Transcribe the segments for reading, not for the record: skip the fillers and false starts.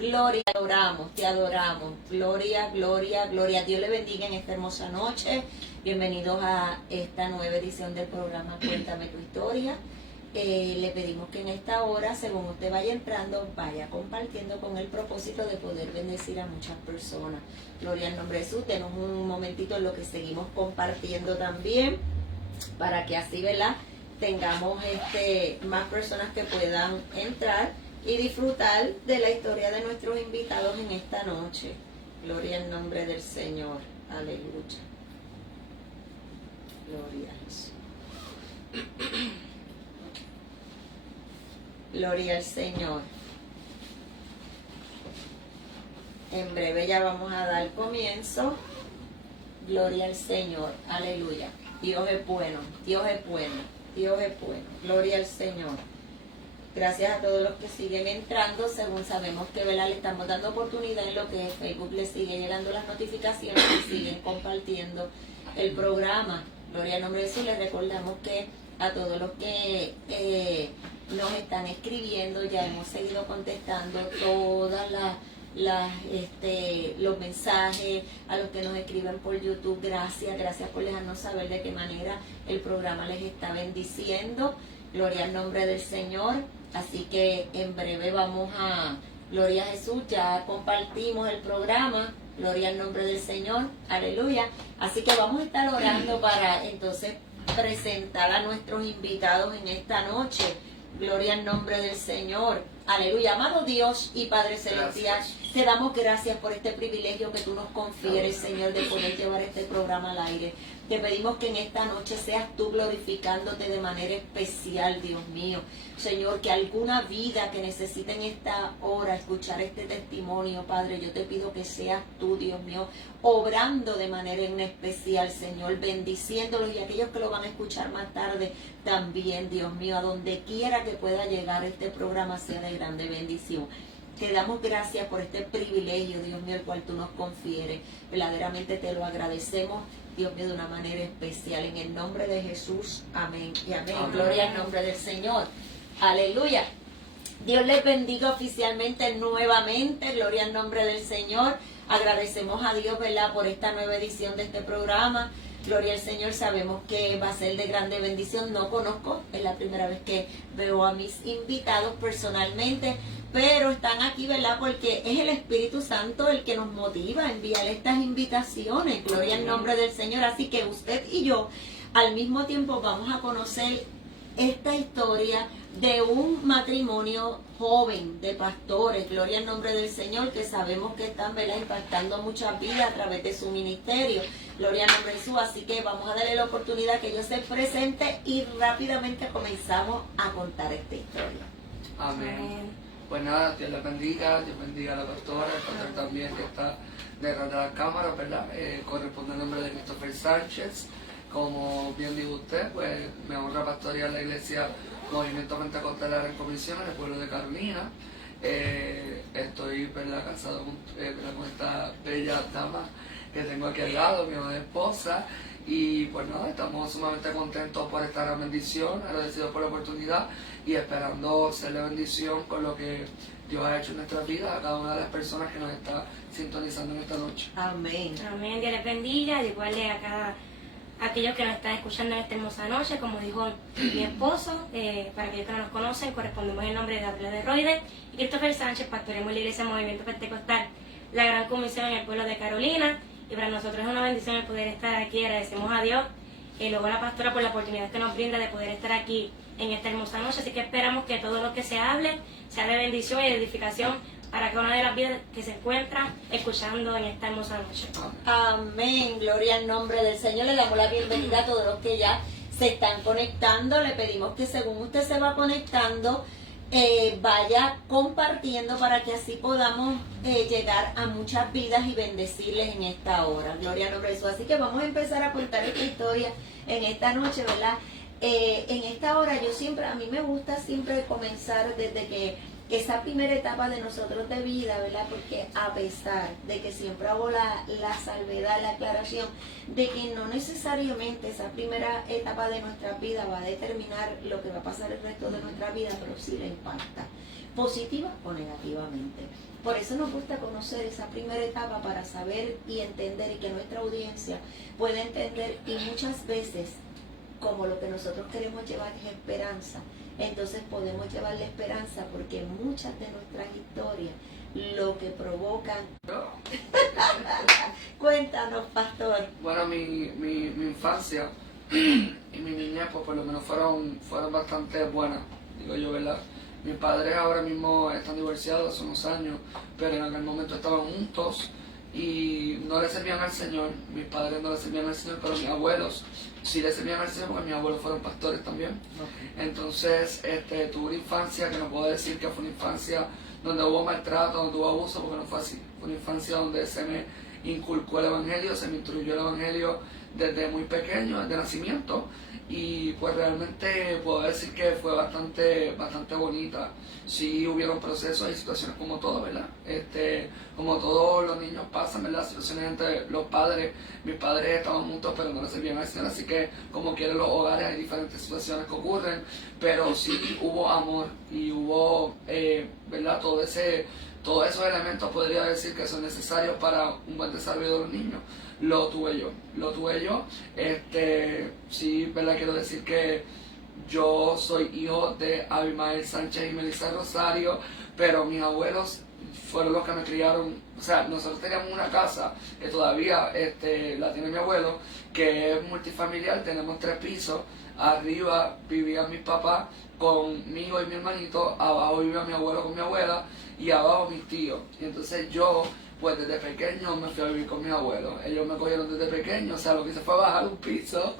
Gloria, te adoramos. Gloria, gloria, gloria. Dios le bendiga en esta hermosa noche. Bienvenidos a esta nueva edición del programa Cuéntame tu historia. Le pedimos que en esta hora, según usted vaya entrando, vaya compartiendo con el propósito de poder bendecir a muchas personas. Gloria al nombre de Jesús. Tenemos un momentito en lo que seguimos compartiendo también, para que así, ¿verdad?, tengamos más personas que puedan entrar y disfrutar de la historia de nuestros invitados en esta noche. Gloria al nombre del Señor. Aleluya. Gloria a Jesús. Gloria al Señor. En breve ya vamos a dar comienzo. Gloria al Señor. Aleluya. Dios es bueno. Dios es bueno. Dios es bueno. Gloria al Señor. Gracias a todos los que siguen entrando. Según sabemos que, ¿verdad?, le estamos dando oportunidad en lo que Facebook le sigue llegando las notificaciones y siguen compartiendo el programa. Gloria al nombre de Jesús. Les recordamos que a todos los que nos están escribiendo, ya hemos seguido contestando todas los mensajes. A los que nos escriben por YouTube, gracias por dejarnos saber de qué manera el programa les está bendiciendo. Gloria al nombre del Señor. Así que en breve vamos a, gloria a Jesús, ya compartimos el programa. Gloria al nombre del Señor. Aleluya. Así que vamos a estar orando para entonces presentar a nuestros invitados en esta noche. Gloria al nombre del Señor. Aleluya. Amado Dios y Padre Celestial, te damos gracias por este privilegio que tú nos confieres, Señor, de poder llevar este programa al aire. Te pedimos que en esta noche seas tú glorificándote de manera especial, Dios mío. Señor, que alguna vida que necesite en esta hora escuchar este testimonio, Padre, yo te pido que seas tú, Dios mío, obrando de manera en especial, Señor, bendiciéndolos, y aquellos que lo van a escuchar más tarde también, Dios mío, a donde quiera que pueda llegar este programa sea de grande bendición. Te damos gracias por este privilegio, Dios mío, el cual tú nos confieres. Verdaderamente te lo agradecemos, Dios mío, de una manera especial. En el nombre de Jesús, amén y amén. Amén. Gloria al nombre del Señor. Aleluya. Dios les bendiga oficialmente nuevamente. Gloria al nombre del Señor. Agradecemos a Dios, ¿verdad?, por esta nueva edición de este programa. Gloria al Señor. Sabemos que va a ser de grande bendición. No conozco, es la primera vez que veo a mis invitados personalmente, pero están aquí, ¿verdad?, porque es el Espíritu Santo el que nos motiva a enviar estas invitaciones. Gloria al nombre del Señor. Así que usted y yo al mismo tiempo vamos a conocer esta historia de un matrimonio joven de pastores. Gloria al nombre del Señor, que sabemos que están, ¿verdad?, impactando muchas vidas a través de su ministerio. Gloria al nombre de Jesús. Así que vamos a darle la oportunidad que ellos se presenten y rápidamente comenzamos a contar esta historia. Amén. Pues nada, Dios la bendiga, Dios bendiga a la pastora, el pastor también que está detrás de la cámara, ¿verdad? Corresponde al nombre de Christopher Sánchez. Como bien dijo usted, pues me honra pastorear la iglesia Movimiento Pentecostal de la Recomisión en el pueblo de Carolina. Estoy, ¿verdad?, casado con esta bella dama que tengo aquí al lado, mi amada esposa. Y pues nada, estamos sumamente contentos por esta gran bendición, agradecidos por la oportunidad y esperando ser la bendición con lo que Dios ha hecho en nuestras vidas a cada una de las personas que nos está sintonizando en esta noche. Amén. Amén. Dios les bendiga, igual a aquellos que nos están escuchando en esta hermosa noche. Como dijo mi esposo, para aquellos que no nos conocen, correspondemos el nombre de Gabriela de Roide y Christopher Sánchez, pastoremos la iglesia Movimiento Pentecostal, la Gran Comisión en el pueblo de Carolina. Y para nosotros es una bendición el poder estar aquí. Agradecemos a Dios y luego a la pastora por la oportunidad que nos brinda de poder estar aquí en esta hermosa noche. Así que esperamos que todo lo que se hable sea de bendición y de edificación para cada una de las vidas que se encuentran escuchando en esta hermosa noche. Amén. Gloria al nombre del Señor. Le damos la bienvenida a todos los que ya se están conectando. Le pedimos que según usted se va conectando, vaya compartiendo para que así podamos llegar a muchas vidas y bendecirles en esta hora. Gloria al nombre de Jesús. Así que vamos a empezar a contar esta historia en esta noche, ¿verdad? En esta hora a mí me gusta siempre comenzar desde que esa primera etapa de nosotros de vida, ¿verdad? Porque a pesar de que siempre hago la salvedad, la aclaración, de que no necesariamente esa primera etapa de nuestra vida va a determinar lo que va a pasar el resto de nuestra vida, pero sí la impacta, positiva o negativamente. Por eso nos gusta conocer esa primera etapa para saber y entender, y que nuestra audiencia pueda entender, y muchas veces, como lo que nosotros queremos llevar es esperanza, entonces podemos llevar la esperanza, porque muchas de nuestras historias lo que provocan... Cuéntanos, pastor. Bueno, mi infancia y mi niñez, pues por lo menos fueron bastante buenas, digo yo, ¿verdad? Mis padres ahora mismo están divorciados hace unos años, pero en aquel momento estaban juntos y no le servían al Señor. Mis padres no le servían al Señor, pero mis abuelos sí le servían al Señor, porque mis abuelos fueron pastores también. Okay. Entonces tuve una infancia que no puedo decir que fue una infancia donde hubo maltrato, donde hubo abuso, porque no fue así. Fue una infancia donde se me inculcó el Evangelio, se me instruyó el Evangelio desde muy pequeño, desde nacimiento, y pues realmente puedo decir que fue bastante bonita. Sí hubieron procesos y situaciones como todo, ¿verdad? Como todos los niños pasan, ¿verdad? Situaciones entre los padres. Mis padres estaban juntos, pero no les servían al Señor, así que como quieren los hogares hay diferentes situaciones que ocurren, pero sí hubo amor y hubo, ¿verdad? Todos esos elementos podría decir que son necesarios para un buen desarrollo de los niños. Lo tuve yo. Sí, ¿verdad? Quiero decir que yo soy hijo de Abimael Sánchez y Melissa Rosario, pero mis abuelos fueron los que me criaron. O sea, nosotros teníamos una casa que todavía la tiene mi abuelo, que es multifamiliar, tenemos 3 pisos. Arriba vivían mis papás conmigo y mi hermanito, abajo vivía mi abuelo con mi abuela y abajo mis tíos. Y entonces yo, pues desde pequeño me fui a vivir con mis abuelos. Ellos me cogieron desde pequeño, o sea, lo que hice fue bajar un piso,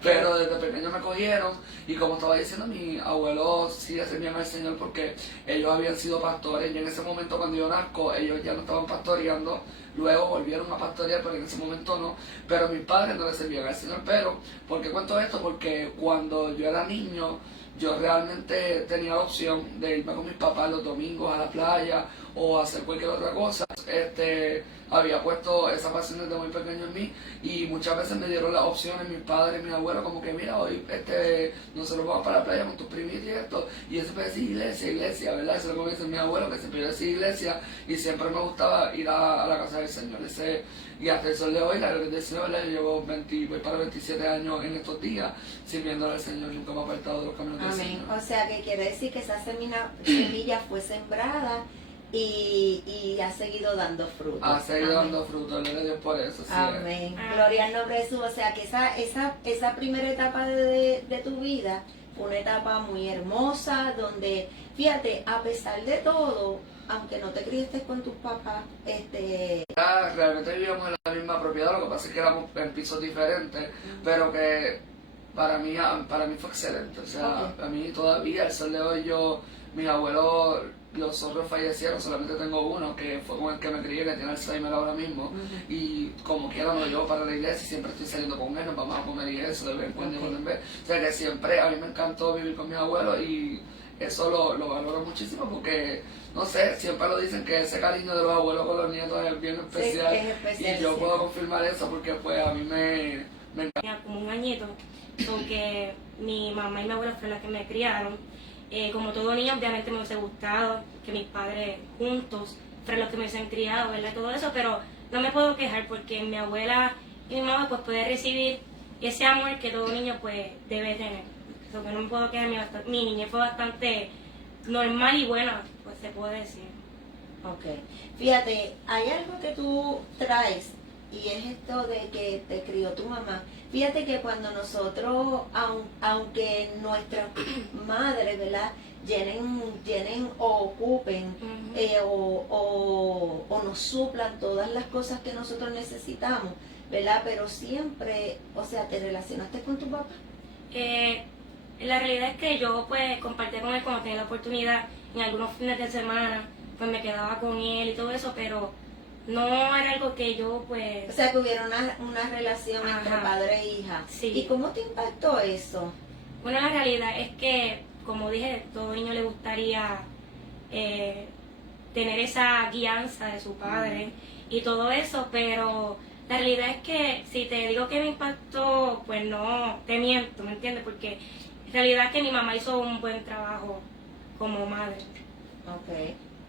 pero desde pequeño me cogieron. Y como estaba diciendo, mis abuelos sí le servían al Señor porque ellos habían sido pastores. Y en ese momento, cuando yo nazco, ellos ya no estaban pastoreando. Luego volvieron a pastorear, pero en ese momento no. Pero mis padres no le servían al Señor. Pero, ¿por qué cuento esto? Porque cuando yo era niño, yo realmente tenía la opción de irme con mis papás los domingos a la playa o hacer cualquier otra cosa. Había puesto esa pasión desde muy pequeño en mí, y muchas veces me dieron las opciones mis padres, mis abuelos, como que mira, hoy nosotros vamos para la playa con tus primitos y esto, y yo siempre decía iglesia, ¿verdad? Eso es lo que me dice mi abuelo, que siempre yo decía iglesia, y siempre me gustaba ir a la casa del Señor. Y hasta el sol de hoy, la gloria del Señor, ¿verdad? Yo llevo voy para 27 años en estos días sirviéndole al Señor, nunca me he apartado de los caminos del Señor. O sea, que quiere decir que esa semilla fue sembrada y ha seguido dando fruto. Ha seguido dando fruto, gloria a Dios por eso. Sí. Amén. Gloria al nombre de Jesús. O sea, que esa primera etapa de tu vida fue una etapa muy hermosa, donde, fíjate, a pesar de todo, aunque no te criaste con tus papás, realmente vivíamos en la misma propiedad, lo que pasa es que éramos en pisos diferentes, pero que para mí fue excelente. O sea, a mí todavía, el sol de hoy, mis abuelos, los otros fallecieron, solamente tengo uno que fue con el que me crié, que tiene Alzheimer ahora mismo, y como quiera me lo llevo para la iglesia y siempre estoy saliendo con él, nos vamos a comer y eso, de vez en cuando en vez. O sea que siempre a mí me encantó vivir con mis abuelos, y eso lo valoro muchísimo, porque no sé, siempre lo dicen que ese cariño de los abuelos con los nietos es bien especial, sí, es especial, y yo puedo confirmar eso porque pues a mí me encanta. Tenía como un añito, porque mi mamá y mi abuela fueron las que me criaron. Como todo niño, obviamente me hubiese gustado que mis padres juntos fueran los que me hubiesen criado, ¿verdad? Todo eso, pero no me puedo quejar porque mi abuela y mi mamá pues pueden recibir ese amor que todo niño pues debe tener. Eso que no me puedo quejar, mi niñez fue bastante normal y buena, pues se puede decir. Ok. Fíjate, hay algo que tú traes, y es esto de que te crió tu mamá. Fíjate que cuando nosotros, aunque nuestras madres, ¿verdad?, llenen o ocupen o nos suplan todas las cosas que nosotros necesitamos, ¿verdad? Pero siempre, o sea, ¿te relacionaste con tu papá? La realidad es que yo pues compartía con él cuando tenía la oportunidad, en algunos fines de semana, pues me quedaba con él y todo eso, pero no era algo que yo pues... O sea, que hubiera una relación entre padre e hija. Sí. ¿Y cómo te impactó eso? Bueno, la realidad es que, como dije, todo niño le gustaría tener esa guianza de su padre y todo eso, pero la realidad es que si te digo que me impactó, pues no, te miento, ¿me entiendes? Porque en realidad es que mi mamá hizo un buen trabajo como madre.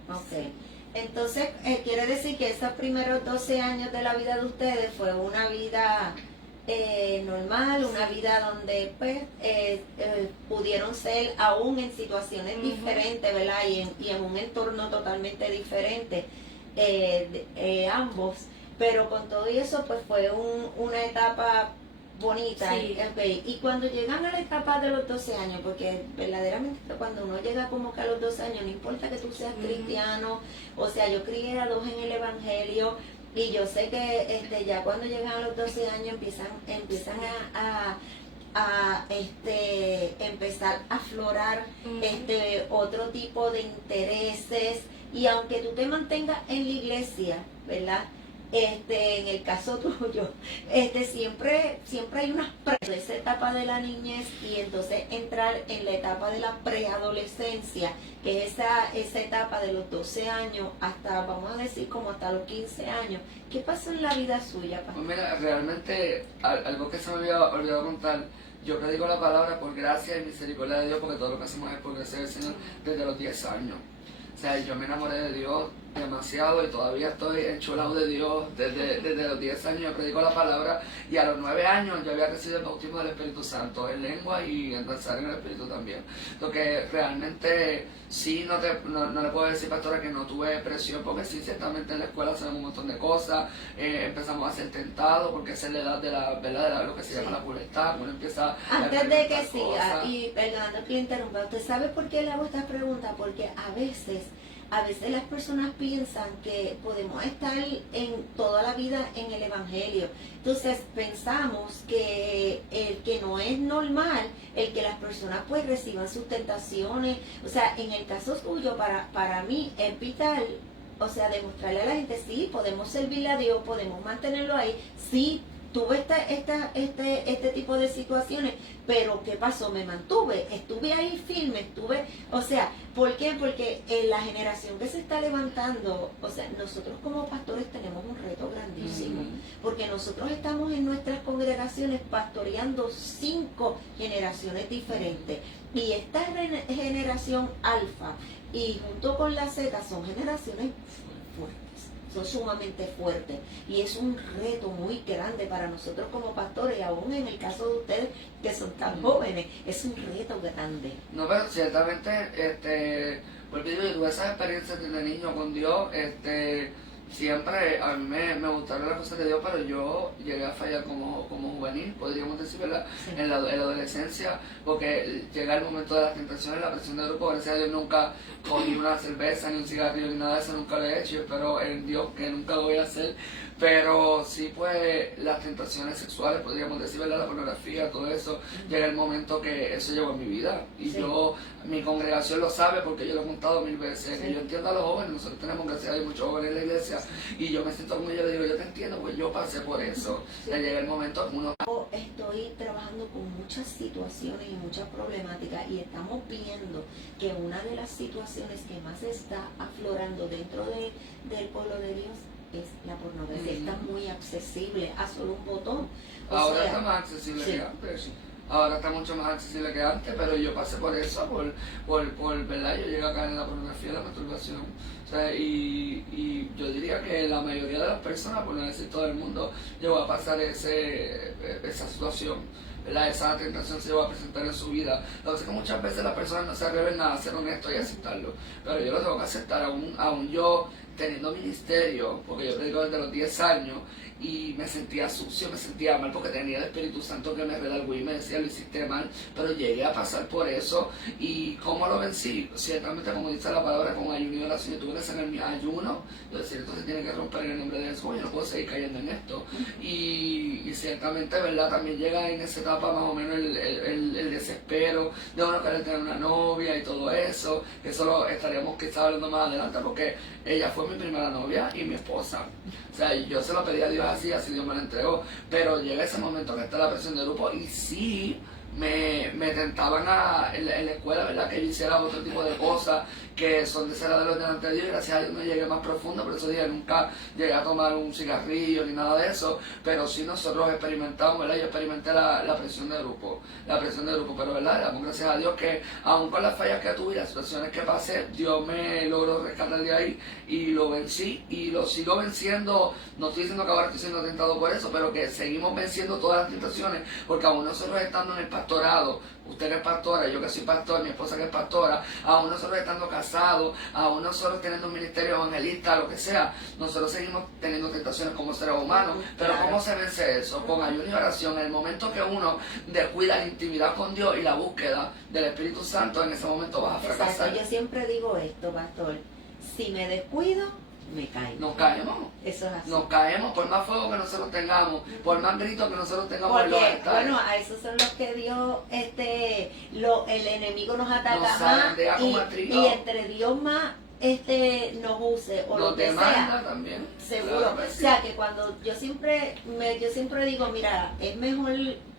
Ok. Entonces, quiere decir que esos primeros 12 años de la vida de ustedes fue una vida normal, una vida donde pues pudieron ser aún en situaciones diferentes, ¿verdad? Y en un entorno totalmente diferente ambos, pero con todo eso pues fue una etapa bonita. Sí. Okay. Y cuando llegan a la etapa de los 12 años, porque verdaderamente cuando uno llega como que a los 12 años, no importa que tú seas cristiano, o sea, yo crié a dos en el evangelio, y yo sé que ya cuando llegan a los 12 años empiezan a empezar a aflorar otro tipo de intereses, y aunque tú te mantengas en la iglesia, ¿verdad? En el caso tuyo, siempre hay unas de esa etapa de la niñez, y entonces entrar en la etapa de la preadolescencia, que es esa etapa de los 12 años hasta, vamos a decir, como hasta los 15 años. ¿Qué pasó en la vida suya, pastor? Pues mira, realmente, algo que se me había olvidado contar, yo predico la palabra por gracia y misericordia de Dios, porque todo lo que hacemos es por gracia del Señor, desde los 10 años. O sea, yo me enamoré de Dios demasiado y todavía estoy enchulado de Dios desde los 10 años. Yo predico la palabra, y a los 9 años yo había recibido el bautismo del Espíritu Santo en lengua y en danzar en el Espíritu también. Lo que realmente sí no le puedo decir, pastora, que no tuve presión, porque sí, ciertamente en la escuela hacemos un montón de cosas, empezamos a ser tentados, porque esa es la edad de la, ¿verdad?, de lo que se llama la pubertad, uno empieza antes de que siga, y perdonando que le interrumpa, ¿usted sabe por qué le hago esta pregunta? Porque a veces las personas piensan que podemos estar en toda la vida en el evangelio. Entonces pensamos que el que no es normal, el que las personas pues reciban sus tentaciones. O sea, en el caso tuyo, para mí es vital, o sea, demostrarle a la gente, sí, podemos servirle a Dios, podemos mantenerlo ahí, sí. Tuve este tipo de situaciones, pero ¿qué pasó? Me mantuve, estuve ahí firme, o sea, ¿por qué? Porque en la generación que se está levantando, o sea, nosotros como pastores tenemos un reto grandísimo, porque nosotros estamos en nuestras congregaciones pastoreando 5 generaciones diferentes, y esta generación alfa y junto con la Z son generaciones fuertes. Son sumamente fuertes, y es un reto muy grande para nosotros como pastores, aún en el caso de ustedes que son tan jóvenes, es un reto grande. No, pero ciertamente, porque yo tuve esas experiencias desde niño con Dios, siempre a mí me gustaron las cosas de Dios, pero yo llegué a fallar como juvenil, podríamos decir, ¿verdad? Sí. En la adolescencia, porque llega el momento de las tentaciones, la presión de grupo. Gracias a Dios nunca cogí una cerveza, ni un cigarrillo, ni nada de eso, nunca lo he hecho, y espero en Dios que nunca lo voy a hacer. Pero sí, pues, las tentaciones sexuales, podríamos decir, ¿verdad? La pornografía, todo eso, llega el momento que eso llegó a mi vida. Y sí, mi congregación lo sabe, porque yo lo he contado 1000 veces. Sí. Y yo entiendo a los jóvenes, nosotros tenemos, gracias a Dios, muchos jóvenes en la iglesia, y yo me siento con ellos y digo, yo te entiendo, pues yo pasé por eso. Sí. Ya llega el momento que uno... Estoy trabajando con muchas situaciones y muchas problemáticas, y estamos viendo que una de las situaciones que más está aflorando dentro del pueblo de Dios es la pornografía. Está muy accesible a solo un botón. Ahora está más accesible que antes. Ahora está mucho más accesible que antes, pero yo pasé por eso, por ¿verdad? Yo llegué a caer en la pornografía y la masturbación. O sea, y yo diría que la mayoría de las personas, por no decir todo el mundo, llegó a pasar esa situación, ¿verdad? Esa tentación se llegó a presentar en su vida. Lo que pasa es que muchas veces las personas no se atreven a ser honestos y aceptarlo, pero yo lo tengo que aceptar, aún yo teniendo ministerio, porque yo predico desde los 10 años, y me sentía sucio, me sentía mal porque tenía el Espíritu Santo que me redargüía y me decía, lo hiciste mal, pero llegué a pasar por eso. ¿Y cómo lo vencí? Ciertamente, como dice la palabra, con ayuno y oración, yo tuve que hacer mi ayuno, yo decía, esto se tiene que romper en el nombre de Jesús, yo no puedo seguir cayendo en esto. Y ciertamente, ¿verdad? También llega en esa etapa más o menos el desespero de uno querer tener una novia y todo eso, que eso lo estaríamos quizás hablando más adelante, porque ella fue mi primera novia y mi esposa. O sea, yo se lo pedí a Dios así Dios me lo entregó, pero llega ese momento que está la presión de grupo, y sí me tentaban en la escuela, ¿verdad? Que yo hiciera otro tipo de cosas que son de ser de los delante de Dios, y gracias a Dios no llegué más profundo, por eso dije, nunca llegué a tomar un cigarrillo ni nada de eso, pero sí nosotros experimentamos, ¿verdad? Yo experimenté la presión de grupo, pero ¿verdad? Le damos gracias a Dios que aun con las fallas que tuve y las situaciones que pasé, Dios me logró rescatar de ahí y lo vencí y lo sigo venciendo. No estoy diciendo que ahora estoy siendo tentado por eso, pero que seguimos venciendo todas las tentaciones, porque aún nosotros estando en el pastorado, usted que es pastora, yo que soy pastor, mi esposa que es pastora, aún nosotros estando casados, aún nosotros teniendo un ministerio evangelista, lo que sea, nosotros seguimos teniendo tentaciones como seres humanos. Pero ¿cómo se vence eso? Con ayuno y oración. En el momento que uno descuida la intimidad con Dios y la búsqueda del Espíritu Santo, en ese momento vas a fracasar. Exacto, yo siempre digo esto, pastor, si me descuido, me caigo. Nos caemos. Eso es así. Nos caemos por más fuego que nosotros tengamos, por más gritos que nosotros tengamos en los Porque, altares. bueno, a esos son los que Dios, el enemigo nos ataca Nos más sandea como trigo. y entre Dios más nos use o Nos lo que demanda sea, también. seguro. Claro que O sí. sea que cuando yo siempre digo, mira, es mejor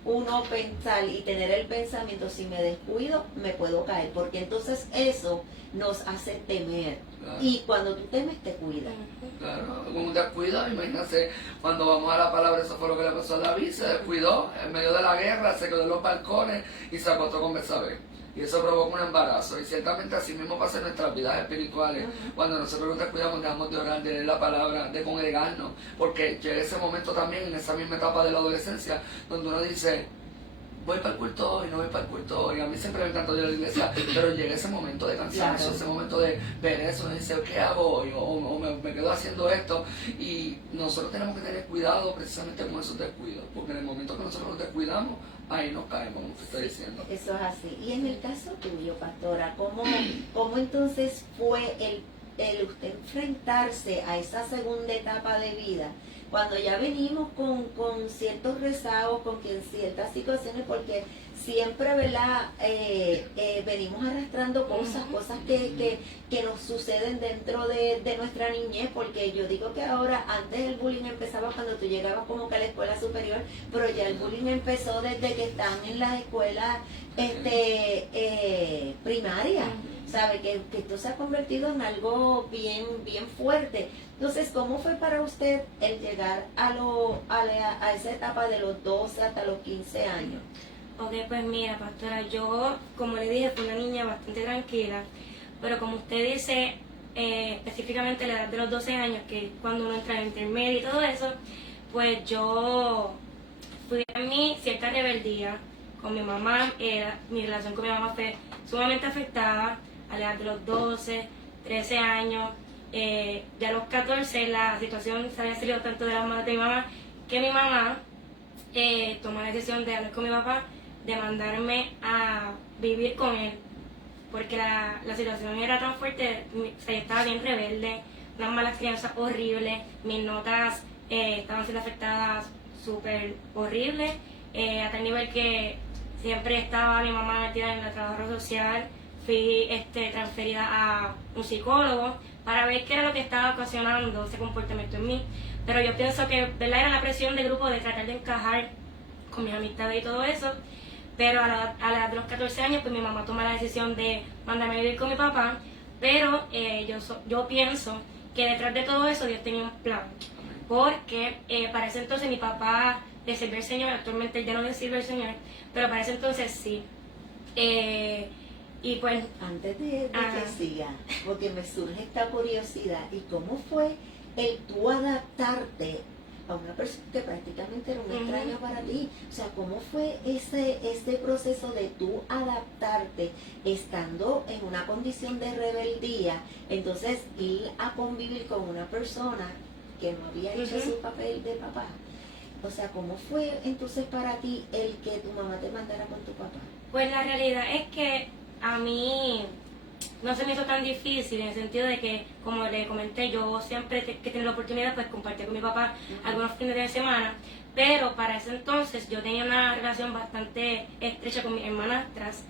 uno pensar y tener el pensamiento, si me descuido, me puedo caer, porque entonces eso nos hace temer. Claro. Y cuando tú temes, te cuidas. Claro, con un descuido, imagínense, cuando vamos a la palabra, eso fue lo que le pasó a David, se descuidó, en medio de la guerra, se quedó en los balcones y se acostó con Betsabé. Y eso provoca un embarazo. Y ciertamente así mismo pasa en nuestras vidas espirituales. Cuando nosotros nos descuidamos, dejamos de orar, de leer la palabra, de congregarnos. Porque llega ese momento también, en esa misma etapa de la adolescencia, donde uno dice, voy para el culto hoy, no voy para el culto hoy. A mí siempre me encantó ir a la iglesia, pero llega ese momento de cansancio, Claro. ese momento de ver eso, y dice, ¿qué hago hoy? O me quedo haciendo esto. Y nosotros tenemos que tener cuidado precisamente con esos descuidos, porque en el momento que nosotros nos descuidamos, ahí nos caemos, como usted está diciendo. Eso es así. Y en el caso tuyo, pastora, ¿cómo entonces fue el usted enfrentarse a esa segunda etapa de vida? Cuando ya venimos con ciertos rezagos, con ciertas situaciones, porque siempre, ¿verdad? Venimos arrastrando cosas que nos suceden dentro de nuestra niñez, porque yo digo que ahora, antes el bullying empezaba cuando tú llegabas como que a la escuela superior, pero ya el bullying empezó desde que están en las escuelas primarias. ¿Sabe? Que esto se ha convertido en algo bien fuerte. Entonces, ¿cómo fue para usted el llegar a esa etapa de los 12 hasta los 15 años? Ok, pues mira, pastora, yo, como le dije, fui una niña bastante tranquila, pero como usted dice, específicamente la edad de los 12 años, que es cuando uno entra en intermedio y todo eso, pues yo fui a mí cierta rebeldía con mi mamá. Mi relación con mi mamá fue sumamente afectada a la edad de los 12, 13 años. Ya a los 14 la situación se había salido tanto de las manos de mi mamá, que mi mamá tomó la decisión de hablar con mi papá, de mandarme a vivir con él, porque la situación era tan fuerte. O sea, yo estaba bien rebelde, unas malas crianzas horribles, mis notas estaban siendo afectadas súper horribles, a tal nivel que siempre estaba mi mamá metida en el trabajo social. Fui transferida a un psicólogo para ver qué era lo que estaba ocasionando ese comportamiento en mí. Pero yo pienso que, ¿verdad?, era la presión del grupo de tratar de encajar con mis amistades y todo eso. Pero a la edad de los 14 años, pues mi mamá toma la decisión de mandarme a vivir con mi papá. Pero yo pienso que detrás de todo eso Dios tenía un plan. Porque para ese entonces mi papá le sirve al Señor, actualmente él ya no le sirve al Señor, pero para ese entonces sí. Y pues, antes de que siga, porque me surge esta curiosidad, ¿y cómo fue el tú adaptarte a una persona que prácticamente era un extraño para ti? O sea, ¿cómo fue ese proceso de tú adaptarte estando en una condición de rebeldía, entonces ir a convivir con una persona que no había hecho su papel de papá? O sea, ¿cómo fue entonces para ti el que tu mamá te mandara con tu papá? Pues la realidad es que a mí no se me hizo tan difícil, en el sentido de que, como le comenté, yo siempre que tengo la oportunidad, pues compartir con mi papá algunos fines de semana, pero para ese entonces yo tenía una relación bastante estrecha con mis hermanastras,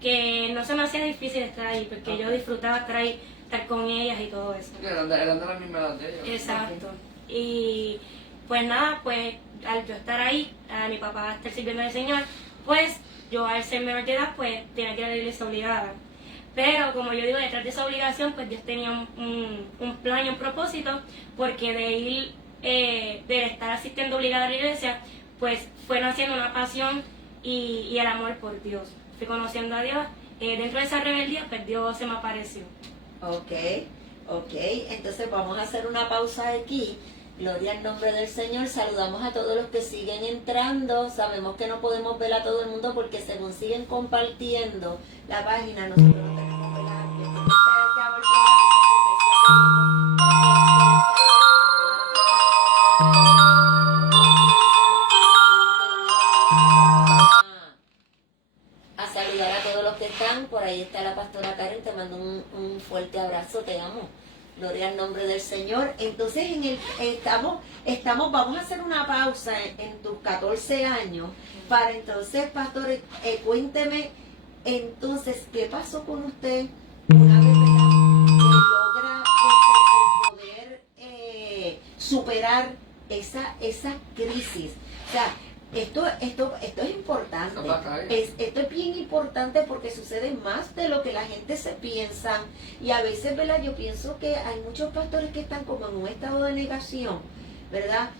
que no se me hacía difícil estar ahí, porque yo disfrutaba estar ahí, estar con ellas y todo eso. Eran de la misma edad de ellos. Exacto. Y pues nada, pues al yo estar ahí, a mi papá estar sirviendo al Señor, pues yo al ser menor de edad, pues tenía que ir a la iglesia obligada. Pero como yo digo, detrás de esa obligación, pues Dios tenía un plan y un propósito, porque de ir, de estar asistiendo obligada a la iglesia, pues fue naciendo una pasión y el amor por Dios. Fui conociendo a Dios. Dentro de esa rebeldía, pues Dios se me apareció. Ok, entonces vamos a hacer una pausa aquí. Gloria al nombre del Señor. Saludamos a todos los que siguen entrando. Sabemos que no podemos ver a todo el mundo porque según siguen compartiendo la página, nosotros no tenemos ¿verdad? A saludar a todos los que están. Por ahí está la pastora Karen. Te mando un fuerte abrazo. Te amo. Gloria al nombre del Señor. Entonces vamos a hacer una pausa en tus 14 años para entonces, pastor, cuénteme entonces qué pasó con usted una vez que logra el poder superar esa crisis. O sea, esto es importante. Esto es bien importante porque sucede más de lo que la gente se piensa. Y a veces, ¿verdad? Yo pienso que hay muchos pastores que están como en un estado de negación, ¿verdad?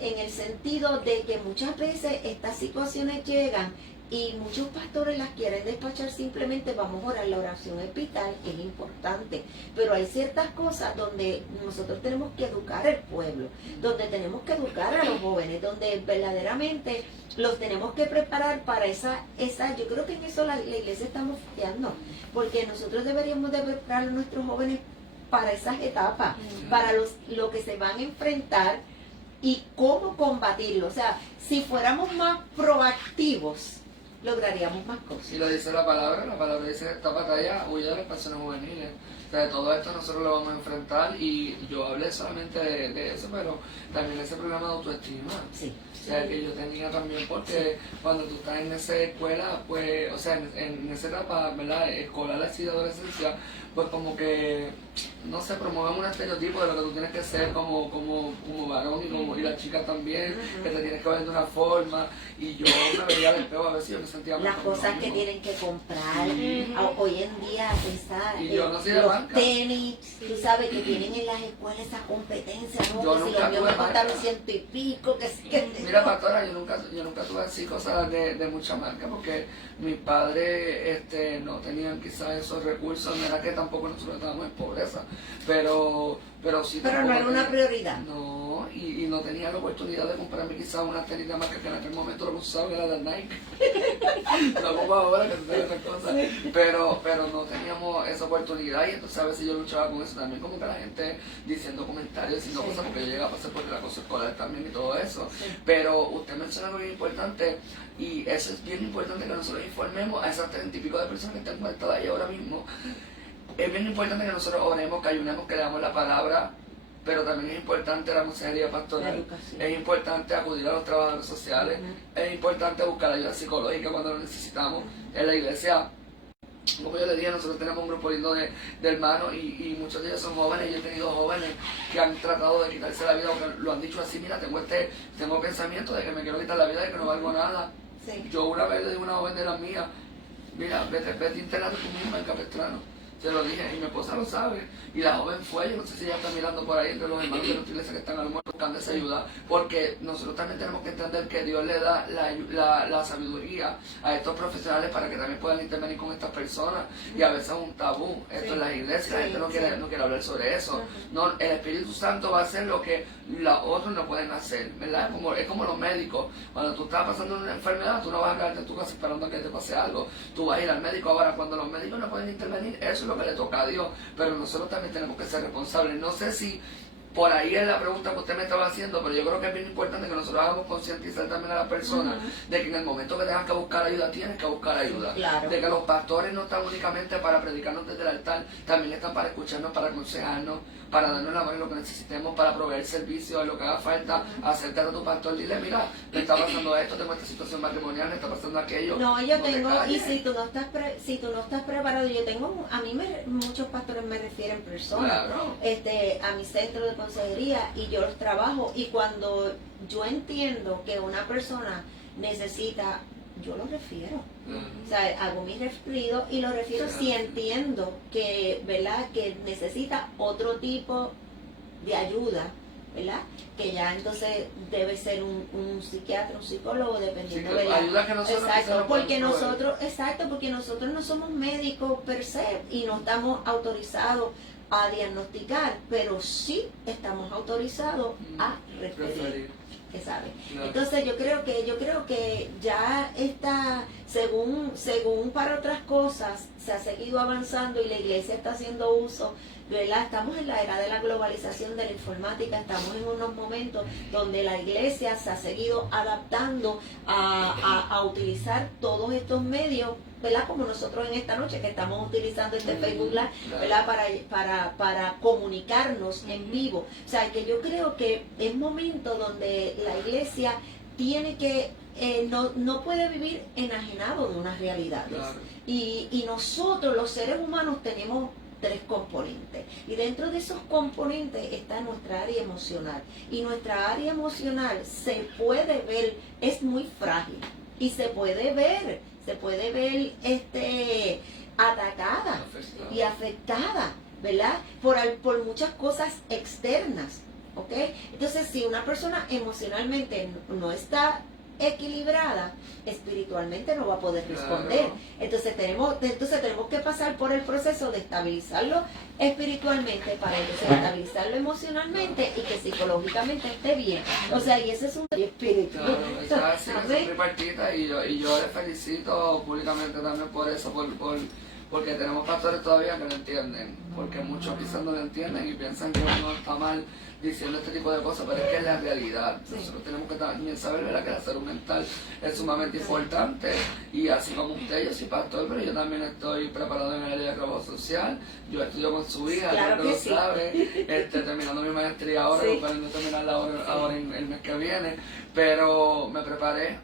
En el sentido de que muchas veces estas situaciones llegan y muchos pastores las quieren despachar simplemente. Vamos a orar. La oración es vital, es importante, pero hay ciertas cosas donde nosotros tenemos que educar al pueblo, donde tenemos que educar a los jóvenes, donde verdaderamente los tenemos que preparar para esa yo creo que en eso la iglesia estamos fallando, porque nosotros deberíamos de preparar a nuestros jóvenes para esas etapas, para lo que se van a enfrentar y cómo combatirlo. O sea, si fuéramos más proactivos, lograríamos más cosas. Y lo dice la palabra dice: esta batalla huye de las personas juveniles. O sea, de todo esto nosotros lo vamos a enfrentar, y yo hablé solamente de eso, pero también ese programa de autoestima. Sí. O sea, que yo tenía también, porque cuando tú estás en esa escuela, pues, o sea, en esa etapa, ¿verdad?, escolar, así de adolescencia, pues como que, no sé, promueven un estereotipo de lo que tú tienes que ser como varón y la chica también, que te tienes que ver de una forma, y yo me veía al espejo a veces, yo me sentía las cosas que tienen que comprar. Hoy en día y yo no soy de los banca. tenis, tú sabes que tienen en las escuelas esa competencia, ¿no? Yo Que si nunca los míos tuve me costaron marca. 100 y pico, Mira, pastora, yo nunca tuve así cosas de mucha marca, porque mis padres no tenían quizás esos recursos. No era que tampoco nosotros estábamos en pobreza, pero sí. Pero no era una prioridad. No, y no tenía la oportunidad de comprarme quizás una tenis de marca, que en aquel momento lo que usaba era de Nike. No como ahora, que se trae otra cosa. Pero no teníamos esa oportunidad, y entonces a veces yo luchaba con eso también, como que la gente diciendo comentarios, diciendo cosas, porque yo llegaba a pasar por el acoso escolar también y todo eso. Pero usted menciona algo bien importante, y eso es bien importante, que nosotros informemos a esas 30 y pico de personas que están conectadas ahí ahora mismo. Es bien importante que nosotros oremos, que ayunemos, que leamos la palabra, pero también es importante la consejería pastoral, es importante acudir a los trabajadores sociales, es importante buscar ayuda psicológica cuando lo necesitamos. En la iglesia, como yo le dije, nosotros tenemos un grupo lindo de hermanos, y muchos de ellos son jóvenes. Yo he tenido jóvenes que han tratado de quitarse la vida, porque lo han dicho así: mira, tengo pensamiento de que me quiero quitar la vida, de que no valgo nada. Yo una vez le dije a una joven de la mía: mira, vete internado tú misma en Capestrano. Se lo dije, y mi esposa lo sabe, y la joven fue. Yo no sé si ella está mirando por ahí entre los hermanos de nuestra iglesia que están a lo mejor buscando esa ayuda, porque nosotros también tenemos que entender que Dios le da la sabiduría a estos profesionales para que también puedan intervenir con estas personas, y a veces es un tabú esto en las iglesias. La gente no quiere hablar sobre eso. No, el Espíritu Santo va a hacer lo que los otros no pueden hacer, ¿verdad? Es como los médicos. Cuando tú estás pasando una enfermedad, tú no vas a quedarte en tu casa esperando a que te pase algo, tú vas a ir al médico. Ahora, cuando los médicos no pueden intervenir, eso es lo que le toca a Dios, pero nosotros también tenemos que ser responsables. No sé si por ahí es la pregunta que usted me estaba haciendo, pero yo creo que es bien importante que nosotros hagamos concientizar también a las personas de que en el momento que tengas que buscar ayuda, tienes que buscar ayuda. Claro. De que los pastores no están únicamente para predicarnos desde el altar, también están para escucharnos, para aconsejarnos, para darnos la mano en lo que necesitemos, para proveer servicio, en lo que haga falta. Acércate a tu pastor, dile: mira, me está pasando esto, tengo esta situación matrimonial, me está pasando aquello. No, yo tengo, y si tú no estás preparado, yo tengo, muchos pastores me refieren personas, claro, a mi centro de consejería, y yo los trabajo, y cuando yo entiendo que una persona necesita yo lo refiero. O sea, hago mi referido y lo refiero si entiendo que, ¿verdad?, que necesita otro tipo de ayuda, ¿verdad? Que ya entonces debe ser un psiquiatra, un psicólogo, dependiendo de la ayuda que nosotros porque nosotros no somos médicos per se y no estamos autorizados a diagnosticar, pero sí estamos autorizados a referir. ¿Sabe? Claro. Entonces yo creo que ya está, según para otras cosas se ha seguido avanzando y la iglesia está haciendo uso, ¿verdad? Estamos en la era de la globalización de la informática, estamos en unos momentos donde la iglesia se ha seguido adaptando a utilizar todos estos medios, ¿verdad? Como nosotros en esta noche que estamos utilizando este Facebook Live, ¿verdad? Para comunicarnos en vivo. O sea, que yo creo que es momento donde la iglesia tiene que, no puede vivir enajenado de unas realidades. Claro. Y nosotros, los seres humanos, tenemos 3 componentes. Y dentro de esos componentes está nuestra área emocional. Y nuestra área emocional se puede ver, es muy frágil. Y se puede ver atacada y afectada, ¿verdad? Por muchas cosas externas, ¿ok? Entonces, si una persona emocionalmente no está equilibrada, espiritualmente no va a poder responder. Claro. Entonces tenemos que pasar por el proceso de estabilizarlo espiritualmente para entonces estabilizarlo emocionalmente y que psicológicamente esté bien. O sea, y ese es un espíritu. Claro, esa es tripartita y yo le felicito públicamente también por eso, porque tenemos pastores todavía que no entienden, porque muchos quizás no lo entienden y piensan que uno está mal diciendo este tipo de cosas, pero es que es la realidad. Nosotros tenemos que también saber, ¿verdad?, que la salud mental es sumamente importante, y así como usted, yo soy pastor, pero yo también estoy preparado en el área de trabajo social. Yo estudio con su hija, claro que lo sabe, terminando mi maestría ahora, esperando terminarla ahora en el mes que viene, pero me preparé